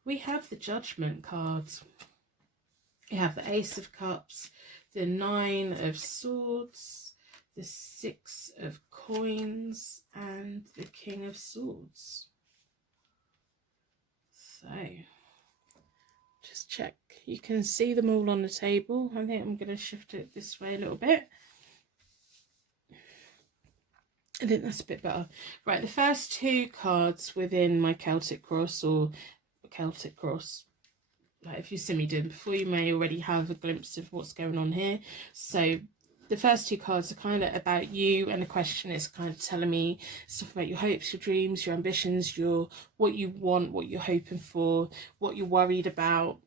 we have the Judgment card, we have the Ace of Cups, the 9 of Swords, the 6 of Coins, and the King of Swords. So just check, you can see them all on the table. I think I'm going to shift it this way a little bit. I think that's a bit better. Right, the first 2 cards within my Celtic cross, or Celtic cross, like if you see me doing before, you may already have a glimpse of what's going on here. So the first 2 cards are kind of about you, and the question is kind of telling me stuff about your hopes, your dreams, your ambitions, what you want, what you're hoping for, what you're worried about.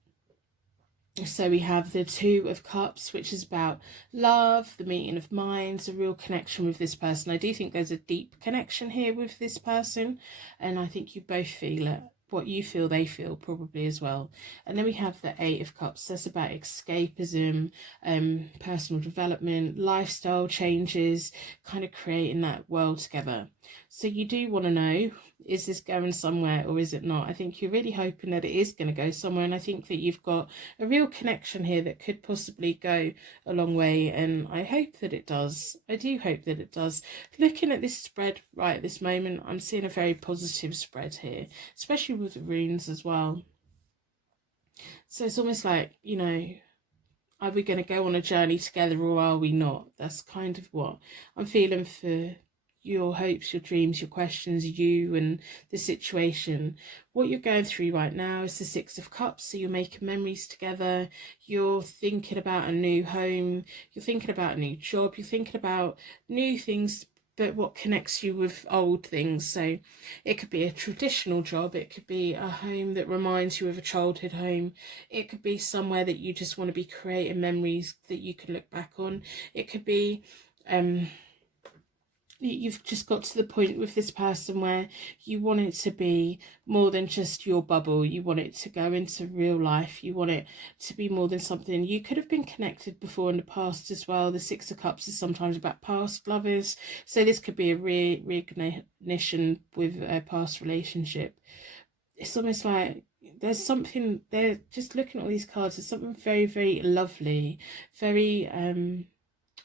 So we have the 2 of Cups, which is about love, the meeting of minds, a real connection with this person. I do think there's a deep connection here with this person, and I think you both feel it. What you feel, they feel probably as well. And then we have the 8 of Cups. That's about escapism, personal development, lifestyle changes, kind of creating that world together. So you do want to know, is this going somewhere or is it not? I think you're really hoping that it is going to go somewhere, and I think that you've got a real connection here that could possibly go a long way, and I hope that it does. I do hope that it does. Looking at this spread right at this moment, I'm seeing a very positive spread here, especially with the runes as well. So it's almost like, you know, are we going to go on a journey together or are we not? That's kind of what I'm feeling for your hopes, your dreams, your questions, you and the situation. What you're going through right now is the Six of Cups. So you're making memories together. You're thinking about a new home. You're thinking about a new job. You're thinking about new things, but what connects you with old things. So it could be a traditional job. It could be a home that reminds you of a childhood home. It could be somewhere that you just want to be creating memories that you can look back on. It could be you've just got to the point with this person where you want it to be more than just your bubble. You want it to go into real life. You want it to be more than something. You could have been connected before in the past as well. The Six of Cups is sometimes about past lovers, so this could be a reignition with a past relationship. It's almost like there's something there. Just looking at all these cards, there's something very, very lovely, very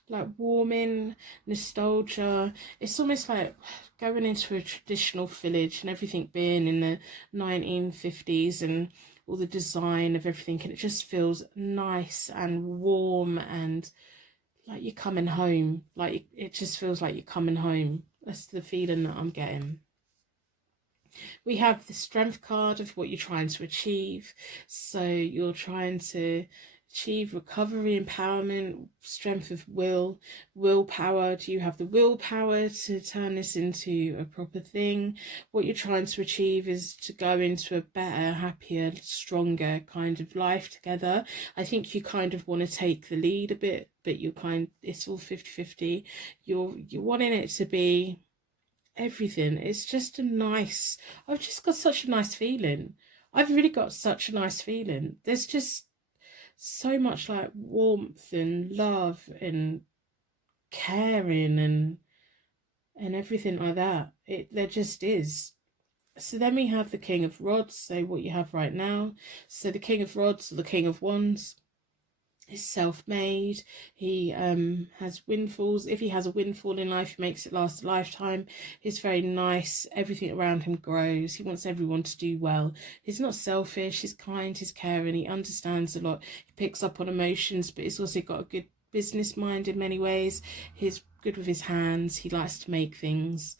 like warming, nostalgia. It's almost like going into a traditional village and everything being in the 1950s and all the design of everything, and it just feels nice and warm and like you're coming home. Like it just feels like you're coming home. That's the feeling that I'm getting. We have the Strength card of what you're trying to achieve. So you're trying to achieve recovery, empowerment, strength of willpower. Do you have the willpower to turn this into a proper thing? What you're trying to achieve is to go into a better, happier, stronger kind of life together. I think you kind of want to take the lead a bit, but it's all 50-50. You're wanting it to be everything. It's just I've just got such a nice feeling. I've really got such a nice feeling. There's just so much like warmth and love and caring and everything like that. There just is. So then we have the King of Rods, so what you have right now. So the King of Rods, or the King of Wands, is self-made. He has windfalls. If he has a windfall in life, he makes it last a lifetime. He's very nice. Everything around him grows. He wants everyone to do well. He's not selfish. He's kind. He's caring. He understands a lot. He picks up on emotions, but he's also got a good business mind in many ways. He's good with his hands. He likes to make things.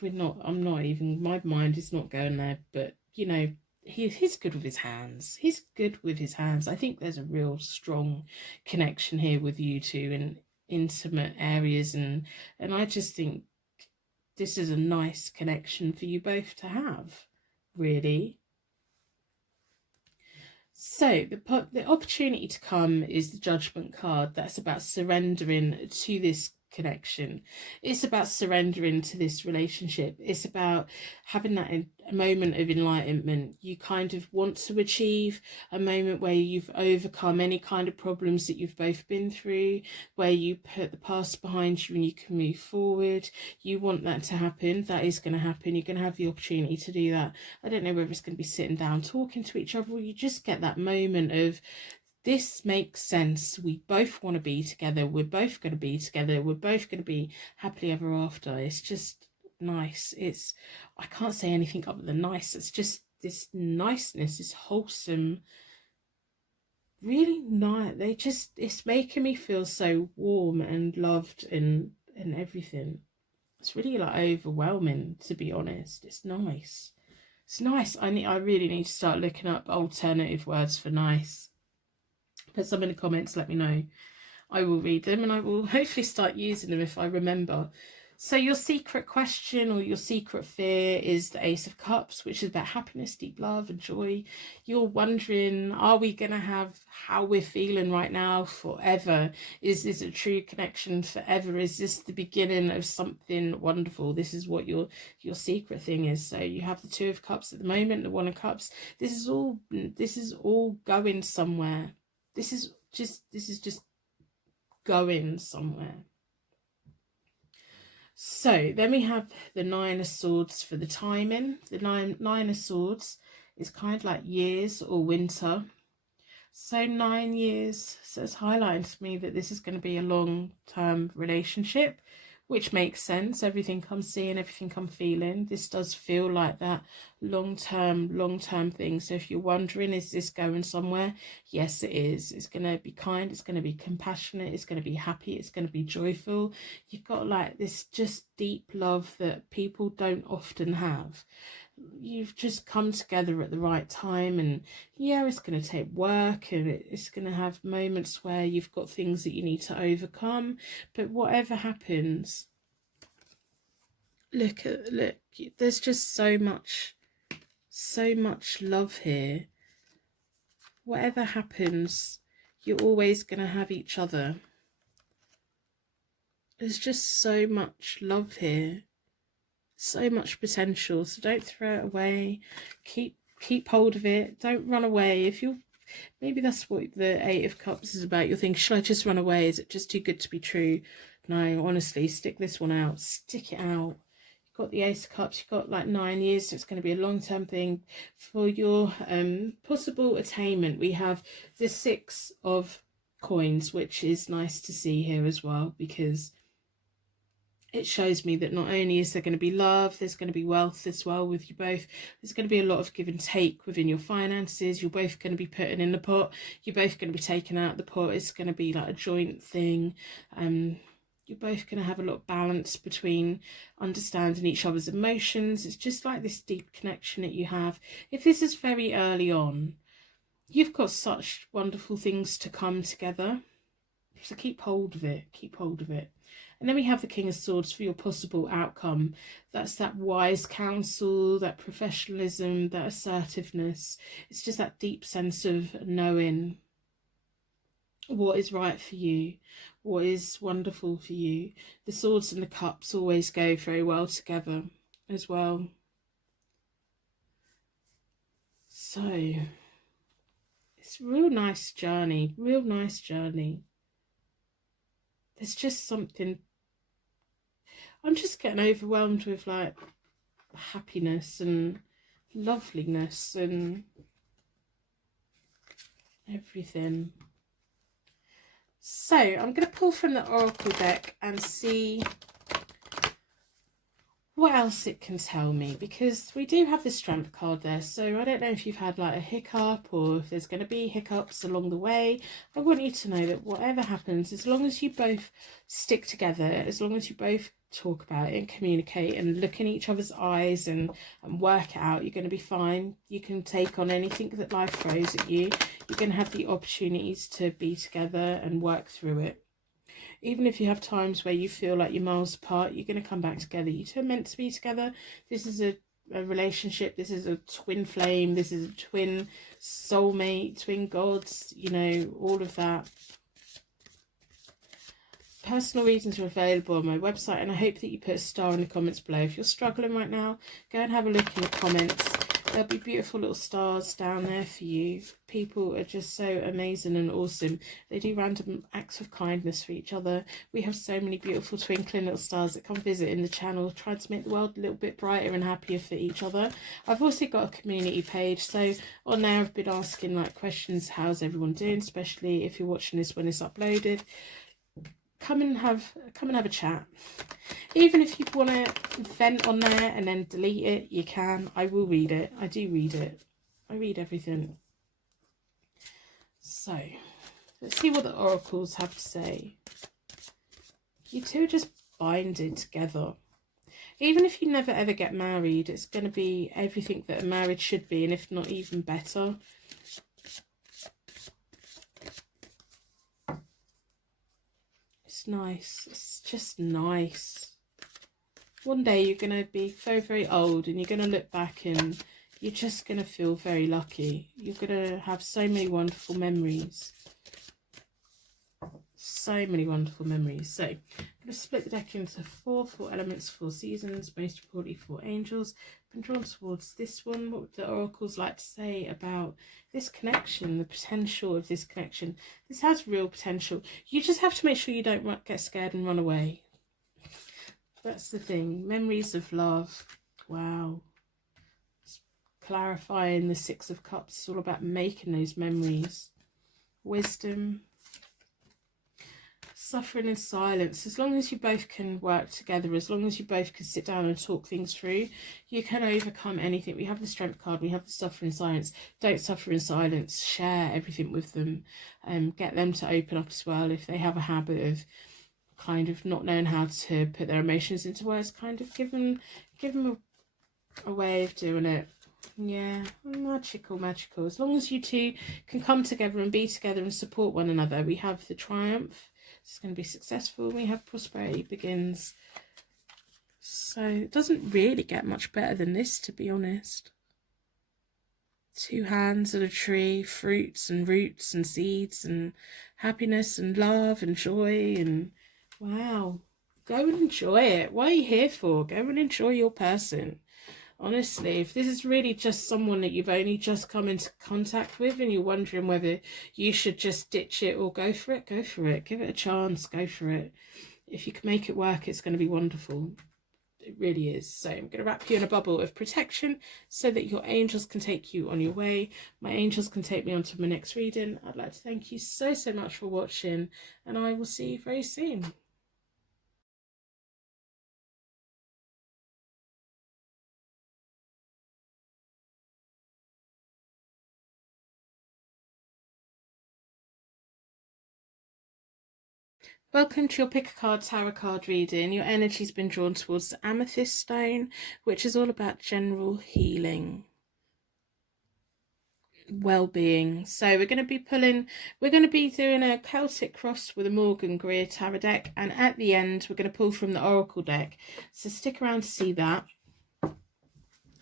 My mind is not going there, but you know, he's good with his hands. He's good with his hands. I think there's a real strong connection here with you two in intimate areas, and I just think this is a nice connection for you both to have, really. So the opportunity to come is the Judgment card. That's about surrendering to this connection. It's about surrendering to this relationship. It's about having that a moment of enlightenment. You kind of want to achieve a moment where you've overcome any kind of problems that you've both been through, where you put the past behind you and you can move forward. You want that to happen. That is going to happen. You're going to have the opportunity to do that. I don't know whether it's going to be sitting down talking to each other, or you just get that moment of, this makes sense. We both want to be together. We're both going to be together. We're both going to be happily ever after. It's just nice. I can't say anything other than nice. It's just this niceness, this wholesome, really nice. It's making me feel so warm and loved and everything. It's really like overwhelming, to be honest. It's nice. It's nice. I really need to start looking up alternative words for nice. Put some in the comments, let me know. I will read them and I will hopefully start using them if I remember. So your secret question or your secret fear is the Ace of Cups, which is about happiness, deep love and joy. You're wondering, are we going to have how we're feeling right now forever? Is this a true connection forever? Is this the beginning of something wonderful? This is what your secret thing is. So you have the Two of Cups at the moment, the One of Cups. This is all going somewhere. This is just going somewhere. So then we have the Nine of Swords for the timing. The nine of Swords is kind of like years or winter. So 9 years. So it's highlighting to me that this is going to be a long-term relationship which makes sense. Everything I'm seeing, everything I'm feeling, this does feel like that long-term thing. So if you're wondering, is this going somewhere? Yes, it is. It's going to be kind, it's going to be compassionate, it's going to be happy, it's going to be joyful. You've got like this just deep love that people don't often have. You've just come together at the right time, and yeah, it's going to take work, and it's going to have moments where you've got things that you need to overcome, but whatever happens, look, there's just so much love here. Whatever happens, you're always going to have each other. There's just so much love here, so much potential. So don't throw it away. Keep hold of it. Don't run away. If you're, maybe that's what the Eight of Cups is about. You're thinking, should I just run away? Is it just too good to be true? No, honestly, stick this one out. Stick it out. You've got the Ace of Cups. You've got like 9 years, so it's going to be a long-term thing. For your possible attainment, we have the Six of Coins, which is nice to see here as well, because it shows me that not only is there going to be love, there's going to be wealth as well with you both. There's going to be a lot of give and take within your finances. You're both going to be putting in the pot. You're both going to be taking out the pot. It's going to be like a joint thing. You're both going to have a lot of balance between understanding each other's emotions. It's just like this deep connection that you have. If this is very early on, you've got such wonderful things to come together. So keep hold of it. Keep hold of it. And then we have the King of Swords for your possible outcome. That's that wise counsel, that professionalism, that assertiveness. It's just that deep sense of knowing what is right for you, what is wonderful for you. The Swords and the Cups always go very well together as well. So it's a real nice journey, real nice journey. There's just something, I'm just getting overwhelmed with like happiness and loveliness and everything. So I'm going to pull from the Oracle deck and see what else it can tell me, because we do have the Strength card there. So I don't know if you've had like a hiccup or if there's going to be hiccups along the way. I want you to know that whatever happens, as long as you both stick together, as long as you both talk about it and communicate and look in each other's eyes and work it out, you're going to be fine. You can take on anything that life throws at you. You're going to have the opportunities to be together and work through it. Even if you have times where you feel like you're miles apart, you're going to come back together. You two are meant to be together. This is a relationship. This is a twin flame. This is a twin soulmate, twin gods, you know, all of that. Personal readings are available on my website, and I hope that you put a star in the comments below. If you're struggling right now, go and have a look in the comments. There'll be beautiful little stars down there for you. People are just so amazing and awesome. They do random acts of kindness for each other. We have so many beautiful twinkling little stars that come visit in the channel, trying to make the world a little bit brighter and happier for each other. I've also got a community page, so on there I've been asking like questions, how's everyone doing, especially if you're watching this when it's uploaded. Come and have a chat. Even if you want to vent on there and then delete it, you can. I will read it. I do read it. I read everything. So let's see what the oracles have to say. You two are just binded together. Even if you never ever get married, it's going to be everything that a marriage should be, and if not even better. It's nice. It's just nice. One day you're going to be very, very old, and you're going to look back and you're just going to feel very lucky. You're going to have so many wonderful memories. So many wonderful memories. So I'm going to split the deck into four elements, 4 seasons, most importantly 4 angels. I've been drawn towards this one. What would the oracles like to say about this connection, the potential of this connection? This has real potential. You just have to make sure you don't get scared and run away. That's the thing. Memories of love. Wow. It's clarifying the 6 of Cups. It's all about making those memories. Wisdom. suffering in silence. As long as you both can work together, as long as you both can sit down and talk things through, you can overcome anything. We have the strength card, we have the suffer in silence. Don't suffer in silence. Share everything with them, and get them to open up as well. If they have a habit of kind of not knowing how to put their emotions into words, kind of give them a way of doing it. Yeah, magical. As long as you two can come together and be together and support one another. We have the triumph. It's going to be successful. We have prosperity begins. So it doesn't really get much better than this, to be honest. 2 hands and a tree, fruits and roots and seeds and happiness and love and joy, and wow. Go and enjoy it. What are you here for? Go and enjoy your person. Honestly, if this is really just someone that you've only just come into contact with and you're wondering whether you should just ditch it or go for it, go for it. Give it a chance, go for it. If you can make it work, it's going to be wonderful. It really is. So I'm going to wrap you in a bubble of protection so that your angels can take you on your way. My angels can take me on to my next reading. I'd like to thank you so much for watching, and I will see you very soon. Welcome to your Pick a Card Tarot card reading. Your energy's been drawn towards the Amethyst Stone, which is all about general healing, well-being. So we're going to be doing a Celtic cross with a Morgan Greer tarot deck, and at the end we're going to pull from the Oracle deck. So stick around to see that.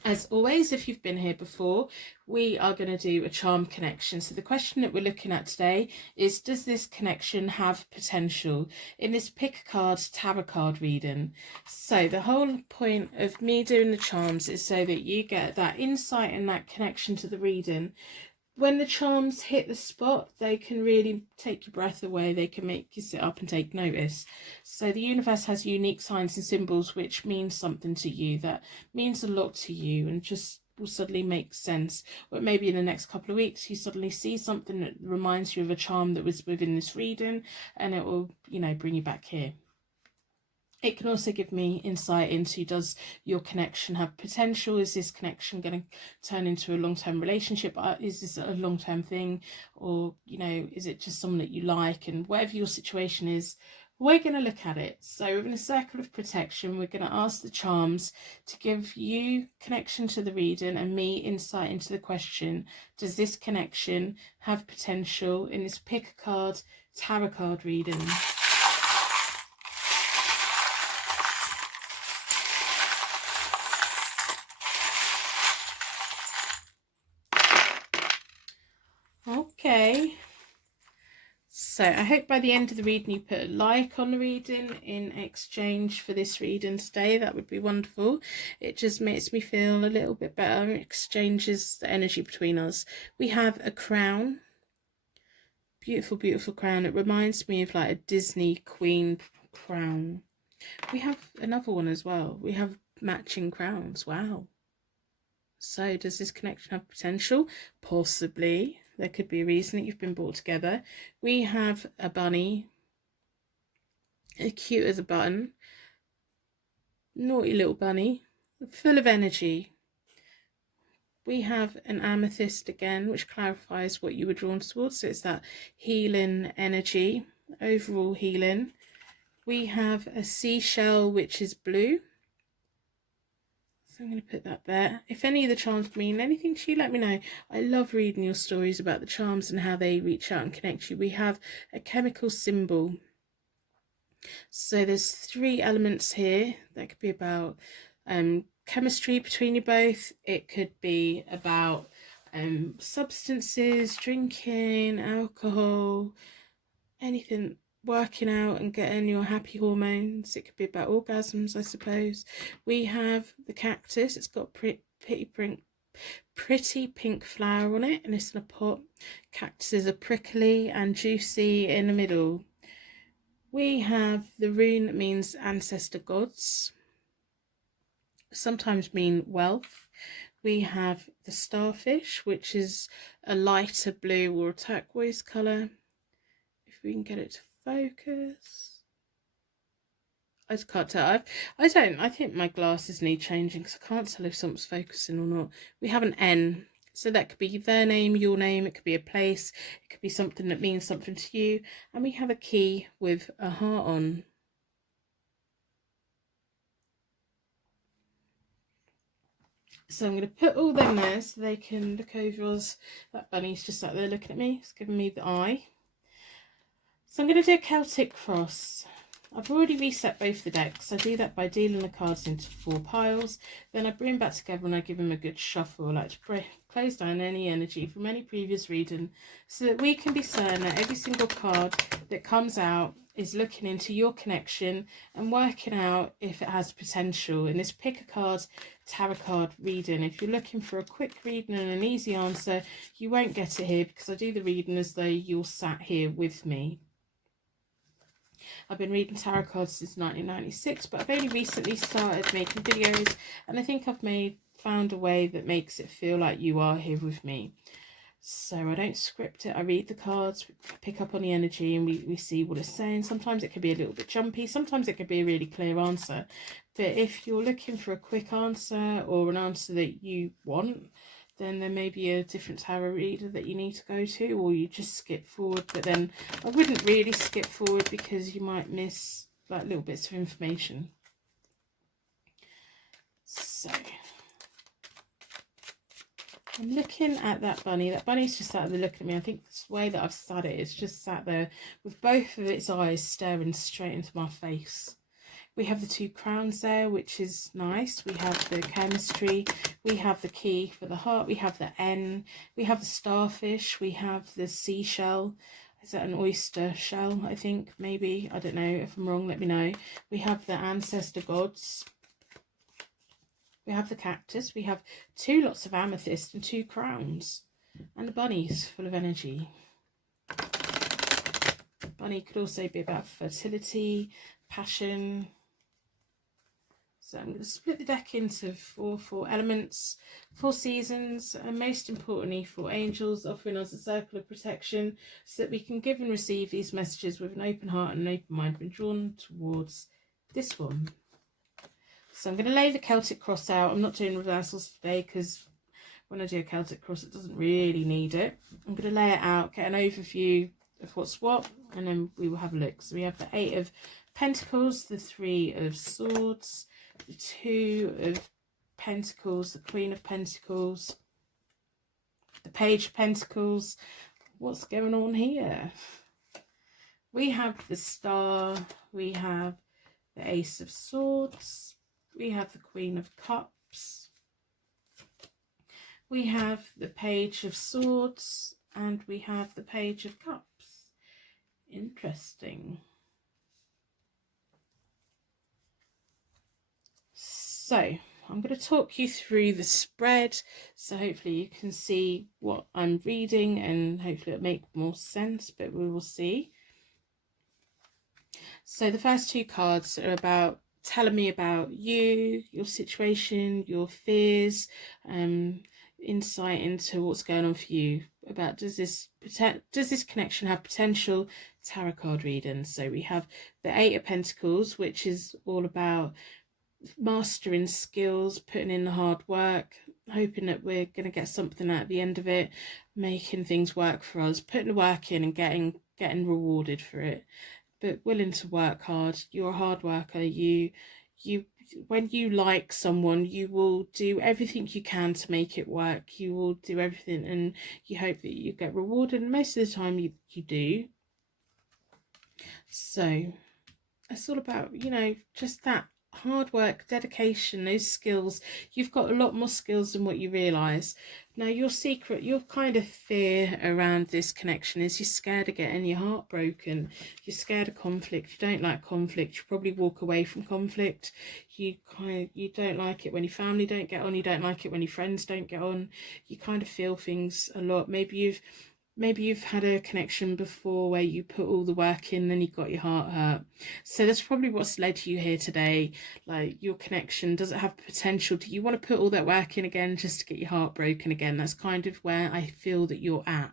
As always, if you've been here before, we are going to do a charm connection. So the question that we're looking at today is, does this connection have potential in this pick a card tarot card reading? So the whole point of me doing the charms is so that you get that insight and that connection to the reading. When the charms hit the spot, they can really take your breath away. They can make you sit up and take notice. So the universe has unique signs and symbols which mean something to you, that means a lot to you, and just will suddenly make sense. Or maybe in the next couple of weeks you suddenly see something that reminds you of a charm that was within this reading, and it will, you know, bring you back here. It can also give me insight into, does your connection have potential? Is this connection going to turn into a long-term relationship? Is this a long-term thing? Or, you know, is it just someone that you like? And whatever your situation is, we're going to look at it. So in a circle of protection, we're going to ask the charms to give you connection to the reading and me insight into the question, does this connection have potential in this pick a card tarot card reading? Okay, so I hope by the end of the reading you put a like on the reading in exchange for this reading today. That would be wonderful. It just makes me feel a little bit better. It exchanges the energy between us. We have a crown, beautiful crown. It reminds me of like a Disney queen crown. We have another one as well. We have matching crowns. Wow. So does this connection have potential? Possibly. There could be a reason that you've been brought together. We have a bunny, as cute as a button, naughty little bunny, full of energy. We have an amethyst again, which clarifies what you were drawn towards. So it's that healing energy, overall healing. We have a seashell, which is blue. I'm going to put that there. If any of the charms mean anything to you, let me know. I love reading your stories about the charms and how they reach out and connect you. We have a chemical symbol. So there's 3 elements here. That could be about chemistry between you both. It could be about substances, drinking, alcohol, anything, working out and getting your happy hormones. It could be about orgasms, I suppose. We have the cactus. It's got pretty pink flower on it, and it's in a pot. Cactuses are prickly and juicy in the middle. We have the rune that means ancestor gods, sometimes mean wealth. We have the starfish, which is a lighter blue or a turquoise colour. If we can get it to focus? I just can't tell. I think my glasses need changing because I can't tell if something's focusing or not. We have an N. So that could be their name, your name, it could be a place, it could be something that means something to you. And we have a key with a heart on. So I'm going to put all them there so they can look over us. That bunny's just sat there looking at me. It's giving me the eye. So I'm going to do a Celtic cross. I've already reset both the decks. I do that by dealing the cards into 4 piles. Then I bring them back together and I give them a good shuffle. I like to close down any energy from any previous reading so that we can be certain that every single card that comes out is looking into your connection and working out if it has potential. In this pick a card, tarot card reading, if you're looking for a quick reading and an easy answer, you won't get it here because I do the reading as though you're sat here with me. I've been reading tarot cards since 1996, but I've only recently started making videos, and I think I've found a way that makes it feel like you are here with me. So I don't script it, I read the cards, pick up on the energy, and we see what it's saying. Sometimes it can be a little bit jumpy, sometimes it can be a really clear answer. But if you're looking for a quick answer or an answer that you want, then there may be a different tarot reader that you need to go to, or you just skip forward. But then I wouldn't really skip forward because you might miss like little bits of information. So I'm looking at that bunny. That bunny's just sat there looking at me. I think the way that I've sat it, it's just sat there with both of its eyes staring straight into my face. We have the 2 crowns there, which is nice. We have the chemistry. We have the key for the heart. We have the N. We have the starfish. We have the seashell. Is that an oyster shell, I think? Maybe. I don't know. If I'm wrong, let me know. We have the ancestor gods. We have the cactus. We have 2 lots of amethyst and 2 crowns. And the bunny's full of energy. Bunny could also be about fertility, passion. So I'm going to split the deck into four elements, 4 seasons, and most importantly 4 angels, offering us a circle of protection so that we can give and receive these messages with an open heart and an open mind when drawn towards this one. So I'm going to lay the Celtic cross out. I'm not doing reversals today because when I do a Celtic cross it doesn't really need it. I'm going to lay it out, get an overview of what's what, and then we will have a look. So we have the 8 of Pentacles, the 3 of Swords, the 2 of Pentacles, the Queen of Pentacles, the Page of Pentacles. What's going on here? We have the Star, we have the Ace of Swords, we have the Queen of Cups, we have the Page of Swords, and we have the Page of Cups. Interesting. So I'm going to talk you through the spread, so hopefully you can see what I'm reading and hopefully it'll make more sense, but we will see. So the first 2 cards are about telling me about you, your situation, your fears, insight into what's going on for you. About does this connection have potential? Tarot card reading. So we have the 8 of Pentacles, which is all about mastering skills, putting in the hard work, hoping that we're going to get something out at the end of it, making things work for us, putting the work in and getting rewarded for it, but willing to work hard. You're a hard worker. You when you like someone, you will do everything you can to make it work. You will do everything and you hope that you get rewarded, and most of the time you do. So it's all about, you know, just that hard work, dedication, those skills. You've got a lot more skills than what you realise. Now your secret, your kind of fear around this connection is you're scared of getting your heart broken. You're scared of conflict. You don't like conflict. You probably walk away from conflict. You don't like it when your family don't get on. You don't like it when your friends don't get on. You kind of feel things a lot. Maybe you've had a connection before where you put all the work in and you got your heart hurt. So that's probably what's led you here today. Like, your connection, does it have potential? Do you want to put all that work in again just to get your heart broken again? That's kind of where I feel that you're at.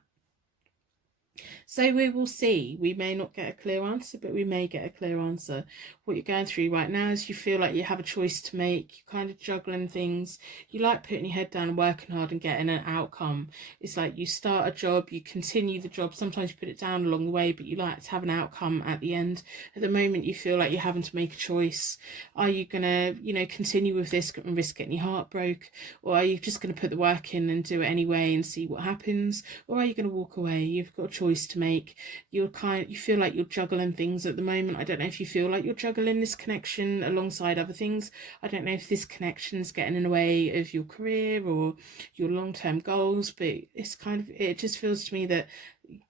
So we will see. We may not get a clear answer, but we may get a clear answer. What you're going through right now is you feel like you have a choice to make. You're kind of juggling things. You like putting your head down and working hard and getting an outcome. It's like you start a job, you continue the job. Sometimes you put it down along the way, but you like to have an outcome at the end. At the moment, you feel like you're having to make a choice. Are you going to, continue with this and risk getting your heart broke? Or are you just going to put the work in and do it anyway and see what happens? Or are you going to walk away? You've got a choice to make. You feel like you're juggling things at the moment. I don't know if you feel like you're juggling this connection alongside other things. I don't know if this connection's getting in the way of your career or your long-term goals, but it just feels to me that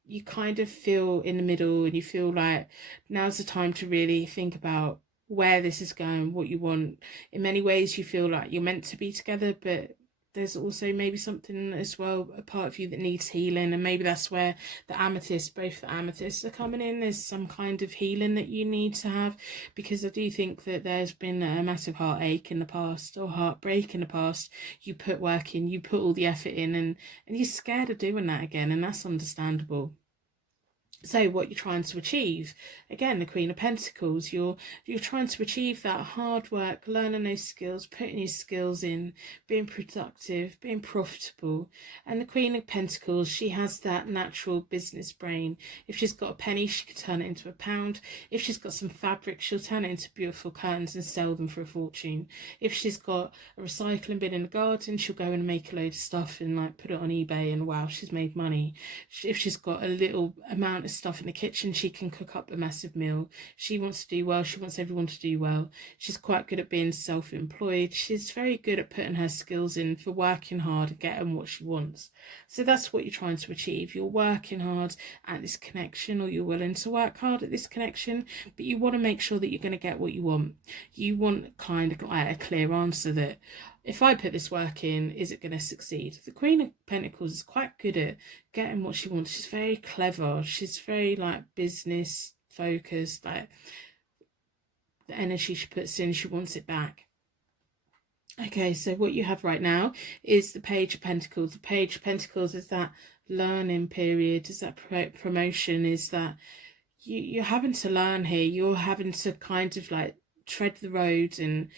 you kind of feel in the middle, and you feel like now's the time to really think about where this is going, what you want. In many ways you feel like you're meant to be together, but there's also maybe something as well, a part of you that needs healing, and maybe that's where both the amethysts are coming in. There's some kind of healing that you need to have, because I do think that there's been a massive heartache in the past, or heartbreak in the past. You put work in, you put all the effort in, and you're scared of doing that again, and that's understandable. So what you're trying to achieve, again, the Queen of Pentacles, you're trying to achieve that hard work, learning those skills, putting your skills in, being productive, being profitable. And the Queen of Pentacles, she has that natural business brain. If she's got a penny, she could turn it into a pound. If she's got some fabric, she'll turn it into beautiful curtains and sell them for a fortune. If she's got a recycling bin in the garden, she'll go and make a load of stuff and like put it on eBay, and wow, she's made money. If she's got a little amount of stuff in the kitchen, she can cook up a massive meal. She wants to do well. She wants everyone to do well. She's quite good at being self-employed. She's very good at putting her skills in for working hard and getting what she wants. So that's what you're trying to achieve. You're working hard at this connection, or you're willing to work hard at this connection, but you want to make sure that you're going to get what you want. You want kind of like a clear answer that, if I put this work in, is it going to succeed? The Queen of Pentacles is quite good at getting what she wants. She's very clever. She's very like business focused. Like the energy she puts in, she wants it back. Okay, so what you have right now is the Page of Pentacles. The Page of Pentacles is that learning period, is that promotion, is that you're having to learn here. You're having to kind of like tread the road, and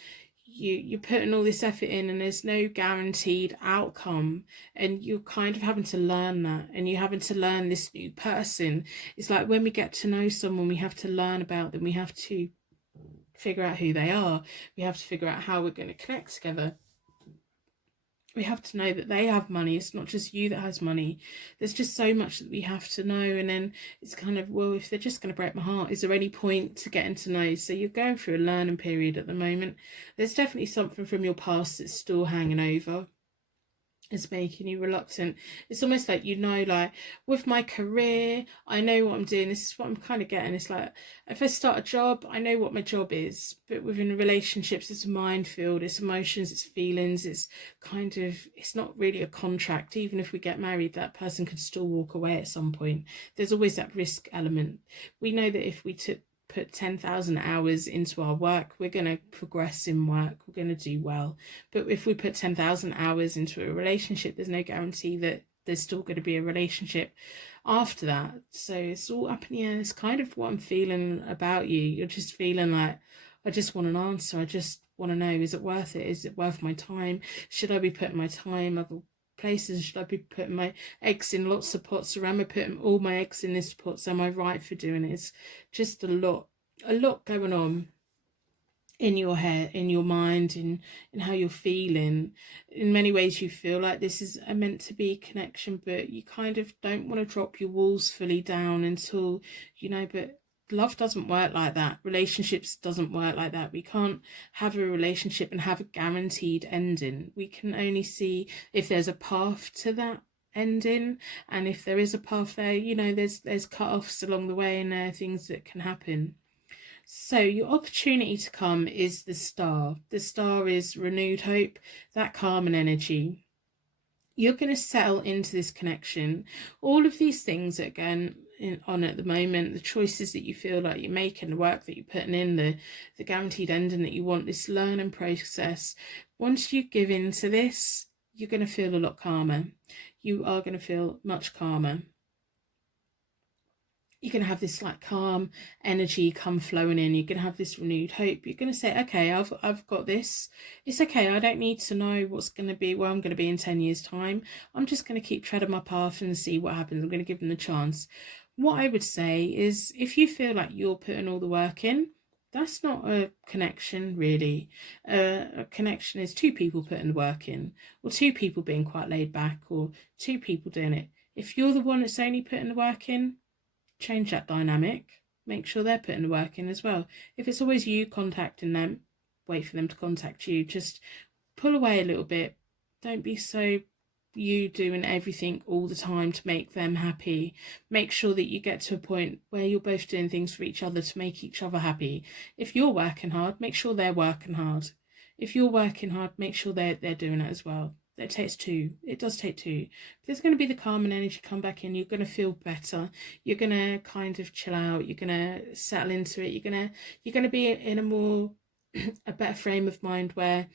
you're putting all this effort in, and there's no guaranteed outcome, and you're kind of having to learn that, and you're having to learn this new person. It's like when we get to know someone, we have to learn about them. We have to figure out who they are. We have to figure out how we're going to connect together. We have to know that they have money. It's not just you that has money. There's just so much that we have to know. And then it's kind of, well, if they're just going to break my heart, is there any point to getting to know? So you're going through a learning period at the moment. There's definitely something from your past that's still hanging over. It's making you reluctant. It's almost like, like with my career, I know what I'm doing. This is what I'm kind of getting. It's like, if I start a job, I know what my job is, but within relationships, it's a minefield. It's emotions, it's feelings, it's kind of, it's not really a contract. Even if we get married, that person could still walk away at some point. There's always that risk element. We know that if we put 10,000 hours into our work, we're going to progress in work, we're going to do well. But if we put 10,000 hours into a relationship, there's no guarantee that there's still going to be a relationship after that. So it's all up in the air. It's kind of what I'm feeling about you. You're just feeling like, I just want an answer. I just want to know, is it worth it? Is it worth my time? Should I be putting my time other places? Should I be putting my eggs in lots of pots, or am I putting all my eggs in this pot? So am I right for doing it? It's just a lot going on in your head, in your mind, in how you're feeling. In many ways you feel like this is a meant to be connection, but you kind of don't want to drop your walls fully down until but love doesn't work like that. Relationships doesn't work like that. We can't have a relationship and have a guaranteed ending. We can only see if there's a path to that ending, and if there is a path there, there's cut-offs along the way, and there are things that can happen. So your opportunity to come is the Star. The Star is renewed hope, that calming energy. You're going to settle into this connection. All of these things that are going on at the moment, the choices that you feel like you're making, the work that you're putting in, the guaranteed ending that you want, this learning process, once you give in to this, you're going to feel a lot calmer. You are going to feel much calmer. you're going to have this like calm energy come flowing in. You're going to have this renewed hope. You're going to say, okay, I've got this. It's okay. I don't need to know what's going to be, where I'm going to be in 10 years time. I'm just going to keep treading my path and see what happens. I'm going to give them the chance. What I would say is, if you feel like you're putting all the work in, that's not a connection, really. A connection is two people putting the work in, or two people being quite laid back, or two people doing it. If you're the one that's only putting the work in, change that dynamic. Make sure they're putting the work in as well. If it's always you contacting them, wait for them to contact you. Just pull away a little bit. Don't be so you doing everything all the time to make them happy. Make sure that you get to a point where you're both doing things for each other to make each other happy. If you're working hard, make sure they're working hard. If you're working hard, make sure they're doing it as well. It takes two. It does take two. There's going to be the calm and energy come back in. You're going to feel better. You're going to kind of chill out. You're going to settle into it. You're going to be in a more a better frame of mind where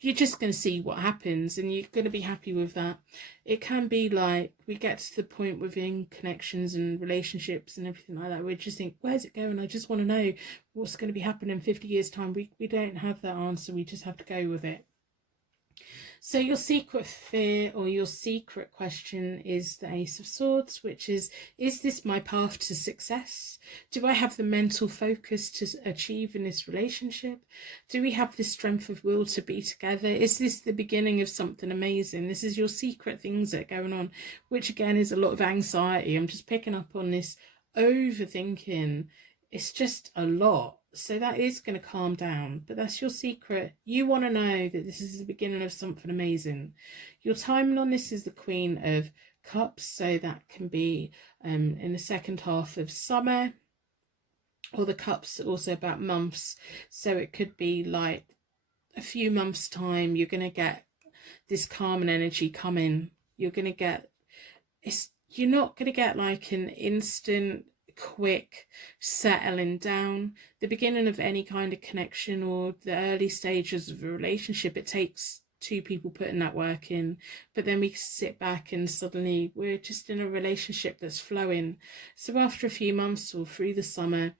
you're just going to see what happens and you're going to be happy with that. It can be like we get to the point within connections and relationships and everything like that, we just think, where's it going? I just want to know what's going to be happening in 50 years time. We don't have that answer. We just have to go with it. So your secret fear or your secret question is the Ace of Swords, which is this my path to success? Do I have the mental focus to achieve in this relationship? Do we have the strength of will to be together? Is this the beginning of something amazing? This is your secret things that are going on, which again is a lot of anxiety. I'm just picking up on this overthinking. It's just a lot. So that is going to calm down, but that's your secret. You want to know that this is the beginning of something amazing. Your timing on this is the Queen of Cups, so that can be in the second half of summer, or the cups also about months. So it could be like a few months time, you're going to get this calm and energy come in. You're going to get, you're not going to get like an instant quick settling down. The beginning of any kind of connection or the early stages of a relationship, it takes two people putting that work in, but then we sit back and suddenly we're just in a relationship that's flowing. So after a few months or through the summer,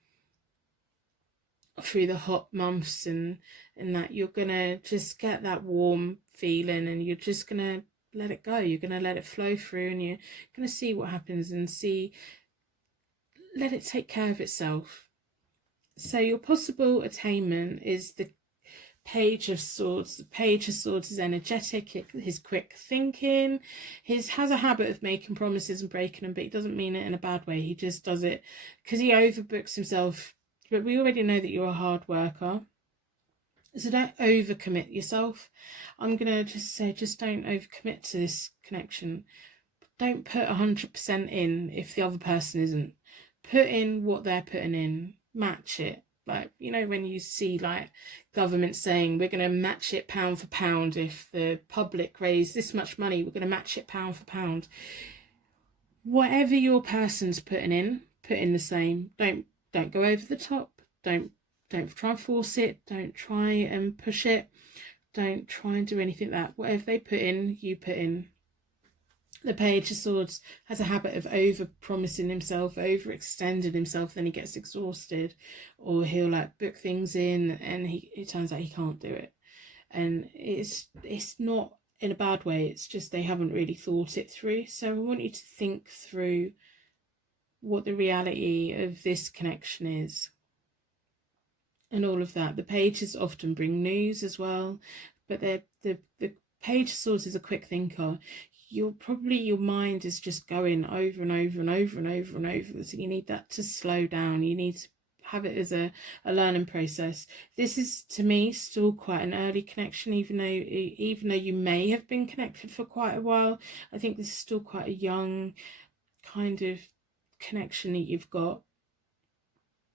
through the hot months and that, you're gonna just get that warm feeling and you're just gonna let it go. You're gonna let it flow through and you're gonna see what happens and let it take care of itself. So your possible attainment is the Page of Swords. The Page of Swords is energetic, his quick thinking, has a habit of making promises and breaking them, but he doesn't mean it in a bad way. He just does it because he overbooks himself. But we already know that you're a hard worker, so don't overcommit yourself. I'm going to just say, just don't overcommit to this connection. Don't put 100% in if the other person isn't. Put in what they're putting in, match it. Like, you know, when you see like government saying we're going to match it pound for pound, if the public raise this much money, we're going to match it pound for pound. Whatever your person's putting in, put in the same. Don't go over the top. Don't try and force it. Don't try and push it. Don't try and do anything like that. Whatever they put in, you put in. The Page of Swords has a habit of over-promising himself, overextending himself, then he gets exhausted, or he'll like book things in and it turns out he can't do it. And it's not in a bad way, it's just they haven't really thought it through. So I want you to think through what the reality of this connection is and all of that. The pages often bring news as well, but the Page of Swords is a quick thinker. Your mind is just going over and over and over and over and over. So you need that to slow down. You need to have it as a learning process. This is, to me, still quite an early connection, even though you may have been connected for quite a while. I think this is still quite a young kind of connection that you've got.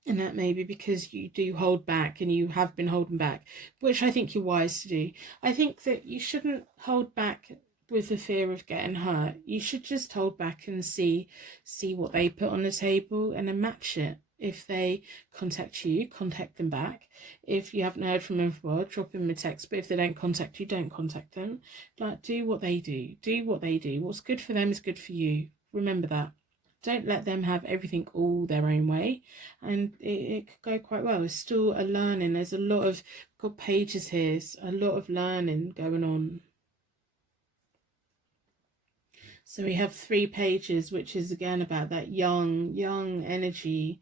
And that may be because you do hold back and you have been holding back, which I think you're wise to do. I think that you shouldn't hold back with the fear of getting hurt. You should just hold back and see what they put on the table and then match it. If they contact you, contact them back. If you haven't heard from them for a while, drop them a text. But if they don't contact you, don't contact them. Like, do what they do. Do what they do. What's good for them is good for you. Remember that. don't let them have everything all their own way, and it could go quite well. It's still a learning. There's a lot of got pages here, a lot of learning going on. So we have 3 pages, which is again about that young energy.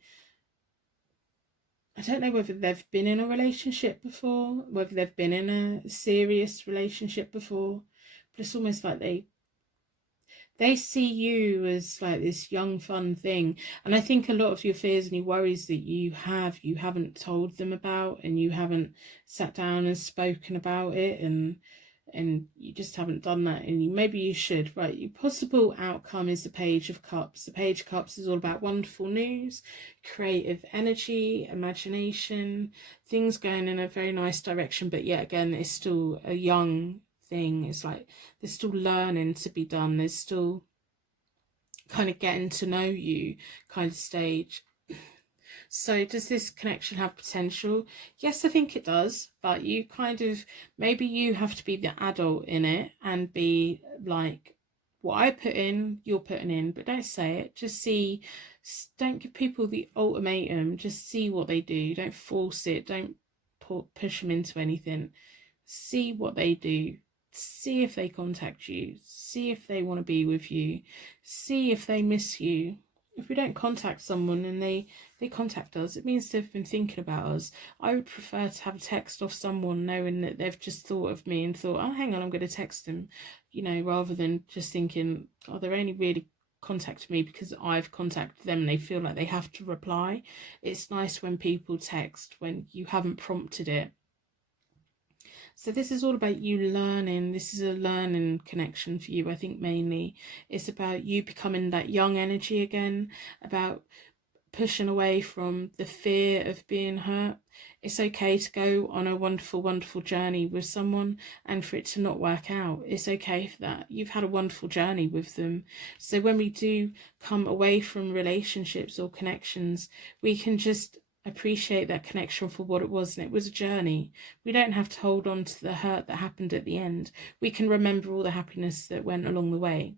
I don't know whether they've been in a relationship before, whether they've been in a serious relationship before, but it's almost like they see you as like this young fun thing. And I think a lot of your fears and your worries that you haven't told them about, and you haven't sat down and spoken about it, and you just haven't done that, and maybe you should. Right, your possible outcome is the Page of Cups. The Page of Cups is all about wonderful news, creative energy, imagination, things going in a very nice direction. But yeah, again, it's still a young thing. It's like there's still learning to be done. There's still kind of getting to know you kind of stage. So does this connection have potential? Yes, I think it does, but you kind of, maybe you have to be the adult in it and be like, what I put in, you're putting in, but don't say it. Just see, don't give people the ultimatum. Just see what they do. Don't force it. Don't push them into anything. See what they do. See if they contact you. See if they want to be with you. See if they miss you. If we don't contact someone and they contact us, it means they've been thinking about us. I would prefer to have a text off someone knowing that they've just thought of me and thought, oh, hang on, I'm going to text them, you know, rather than just thinking, oh, they're only really contacting me because I've contacted them and they feel like they have to reply. It's nice when people text when you haven't prompted it. So this is all about you learning. This is a learning connection for you, I think, mainly. It's about you becoming that young energy again, about pushing away from the fear of being hurt. It's okay to go on a wonderful, wonderful journey with someone and for it to not work out. It's okay for that. You've had a wonderful journey with them. So when we do come away from relationships or connections, we can just appreciate that connection for what it was, and it was a journey. We don't have to hold on to the hurt that happened at the end. We can remember all the happiness that went along the way.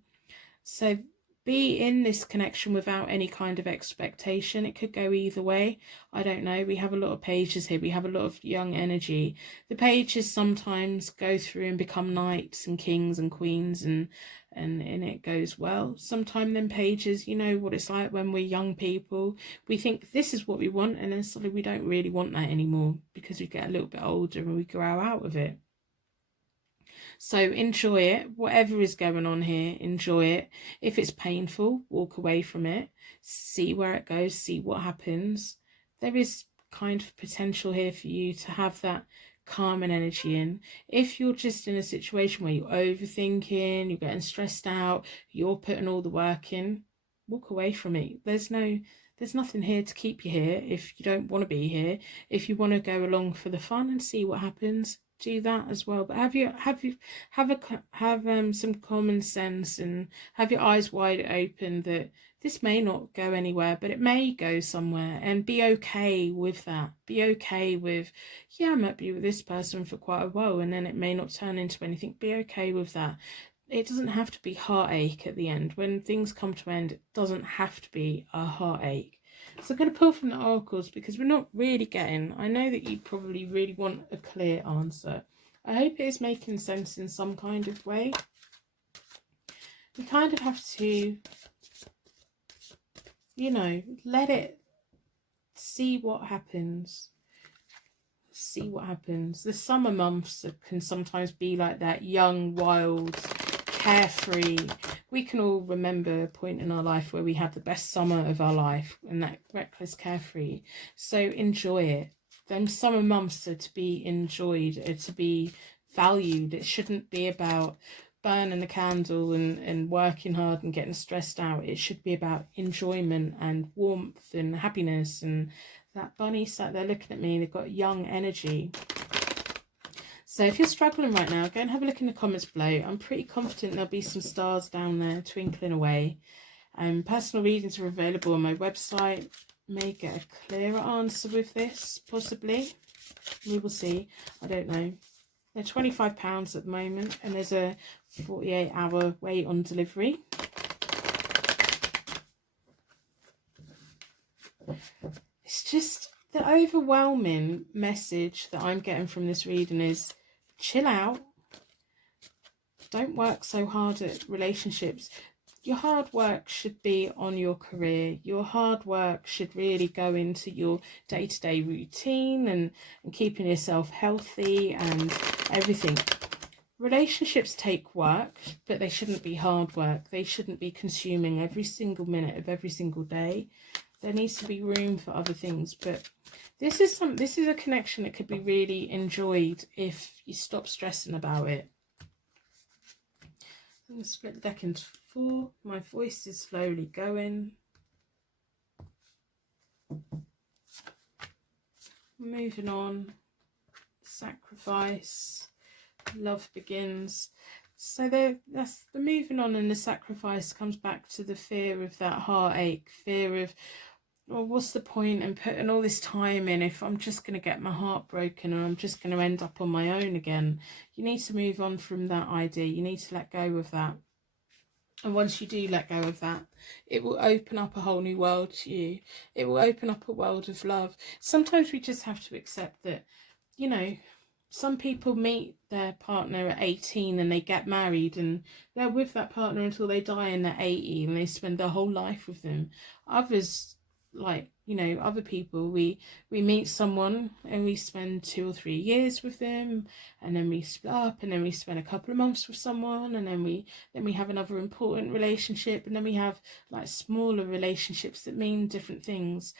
So be in this connection without any kind of expectation. It could go either way. I don't know. We have a lot of pages here. We have a lot of young energy. The pages sometimes go through and become knights and kings and queens, and it goes well. Sometimes them pages, you know what it's like when we're young people. We think this is what we want, and then suddenly we don't really want that anymore because we get a little bit older and we grow out of it. So enjoy it. Whatever is going on here, enjoy it. If it's painful, walk away from it. See where it goes. See what happens. There is kind of potential here for you to have that calm and energy in. If you're just in a situation where you're overthinking, you're getting stressed out, you're putting all the work in, walk away from it. There's nothing here to keep you here if you don't want to be here. If you want to go along for the fun and see what happens, do that as well. But have some common sense and have your eyes wide open that this may not go anywhere, but it may go somewhere, and be okay with that. Be okay with, yeah, I might be with this person for quite a while and then it may not turn into anything. Be okay with that. It doesn't have to be heartache at the end. When things come to an end, it doesn't have to be a heartache. So I'm going to pull from the oracles because we're not really getting, I know that you probably really want a clear answer. I hope it is making sense in some kind of way. We kind of have to, you know, let it, see what happens. See what happens. The summer months can sometimes be like that, young, wild, carefree. We can all remember a point in our life where we had the best summer of our life and that reckless, carefree. So enjoy it. Them summer months are to be enjoyed, are to be valued. It shouldn't be about burning the candle and working hard and getting stressed out. It should be about enjoyment and warmth and happiness. And that bunny sat there looking at me, they've got young energy. So if you're struggling right now, go and have a look in the comments below. I'm pretty confident there'll be some stars down there twinkling away. Personal readings are available on my website. May get a clearer answer with this, possibly. We will see. I don't know. They're £25 at the moment, and there's a 48-hour wait on delivery. It's just the overwhelming message that I'm getting from this reading is chill out. Don't work so hard at relationships. Your hard work should be on your career. Your hard work should really go into your day-to-day routine and keeping yourself healthy and everything. Relationships take work, but they shouldn't be hard work. They shouldn't be consuming every single minute of every single day. There needs to be room for other things. But this is a connection that could be really enjoyed if you stop stressing about it. I'm going to split the deck into 4. My voice is slowly going. Moving on. Sacrifice. Love begins. So that's the moving on, and the sacrifice comes back to the fear of that heartache, fear of, well, what's the point in putting all this time in if I'm just going to get my heart broken and I'm just going to end up on my own again? You need to move on from that idea. You need to let go of that. And once you do let go of that, it will open up a whole new world to you. It will open up a world of love. Sometimes we just have to accept that, you know, some people meet their partner at 18 and they get married and they're with that partner until they die and they're 80 and they spend their whole life with them. Others, like, you know, other people, we meet someone and we spend 2 or 3 years with them, and then we split up, and then we spend a couple of months with someone, and then we have another important relationship, and then we have like smaller relationships that mean different things.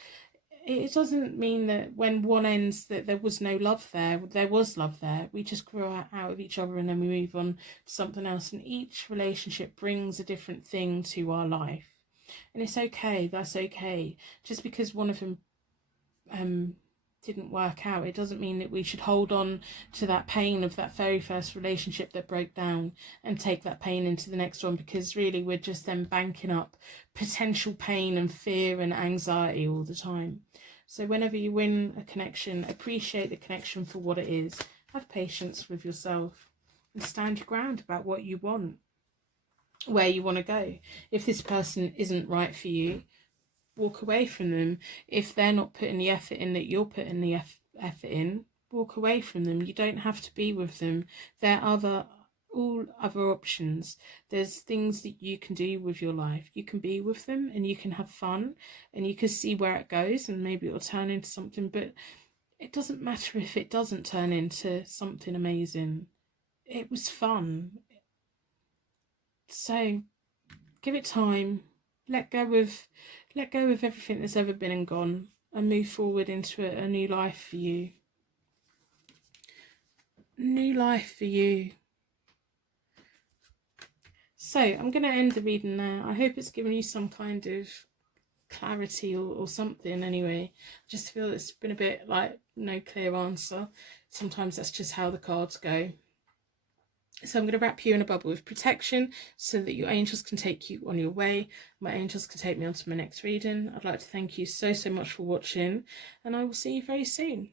It doesn't mean that when one ends that there was no love there. There was love there. We just grew out of each other and then we move on to something else. And each relationship brings a different thing to our life. And it's okay. That's okay. Just because one of them didn't work out, it doesn't mean that we should hold on to that pain of that very first relationship that broke down and take that pain into the next one, because really we're just then banking up potential pain and fear and anxiety all the time. So whenever you win a connection, appreciate the connection for what it is. Have patience with yourself and stand your ground about what you want, where you want to go. If this person isn't right for you, walk away from them. If they're not putting the effort in that you're putting the effort in, walk away from them. You don't have to be with them. There are all other options. There's things that you can do with your life. You can be with them and you can have fun and you can see where it goes, and maybe it'll turn into something, but it doesn't matter if it doesn't turn into something amazing. It was fun. So give it time. Let go of everything that's ever been and gone, and move forward into a new life for you. New life for you. So I'm going to end the reading there. I hope it's given you some kind of clarity or something anyway. I just feel it's been a bit like no clear answer. Sometimes that's just how the cards go. So I'm going to wrap you in a bubble of protection so that your angels can take you on your way. My angels can take me on to my next reading. I'd like to thank you so much for watching, and I will see you very soon.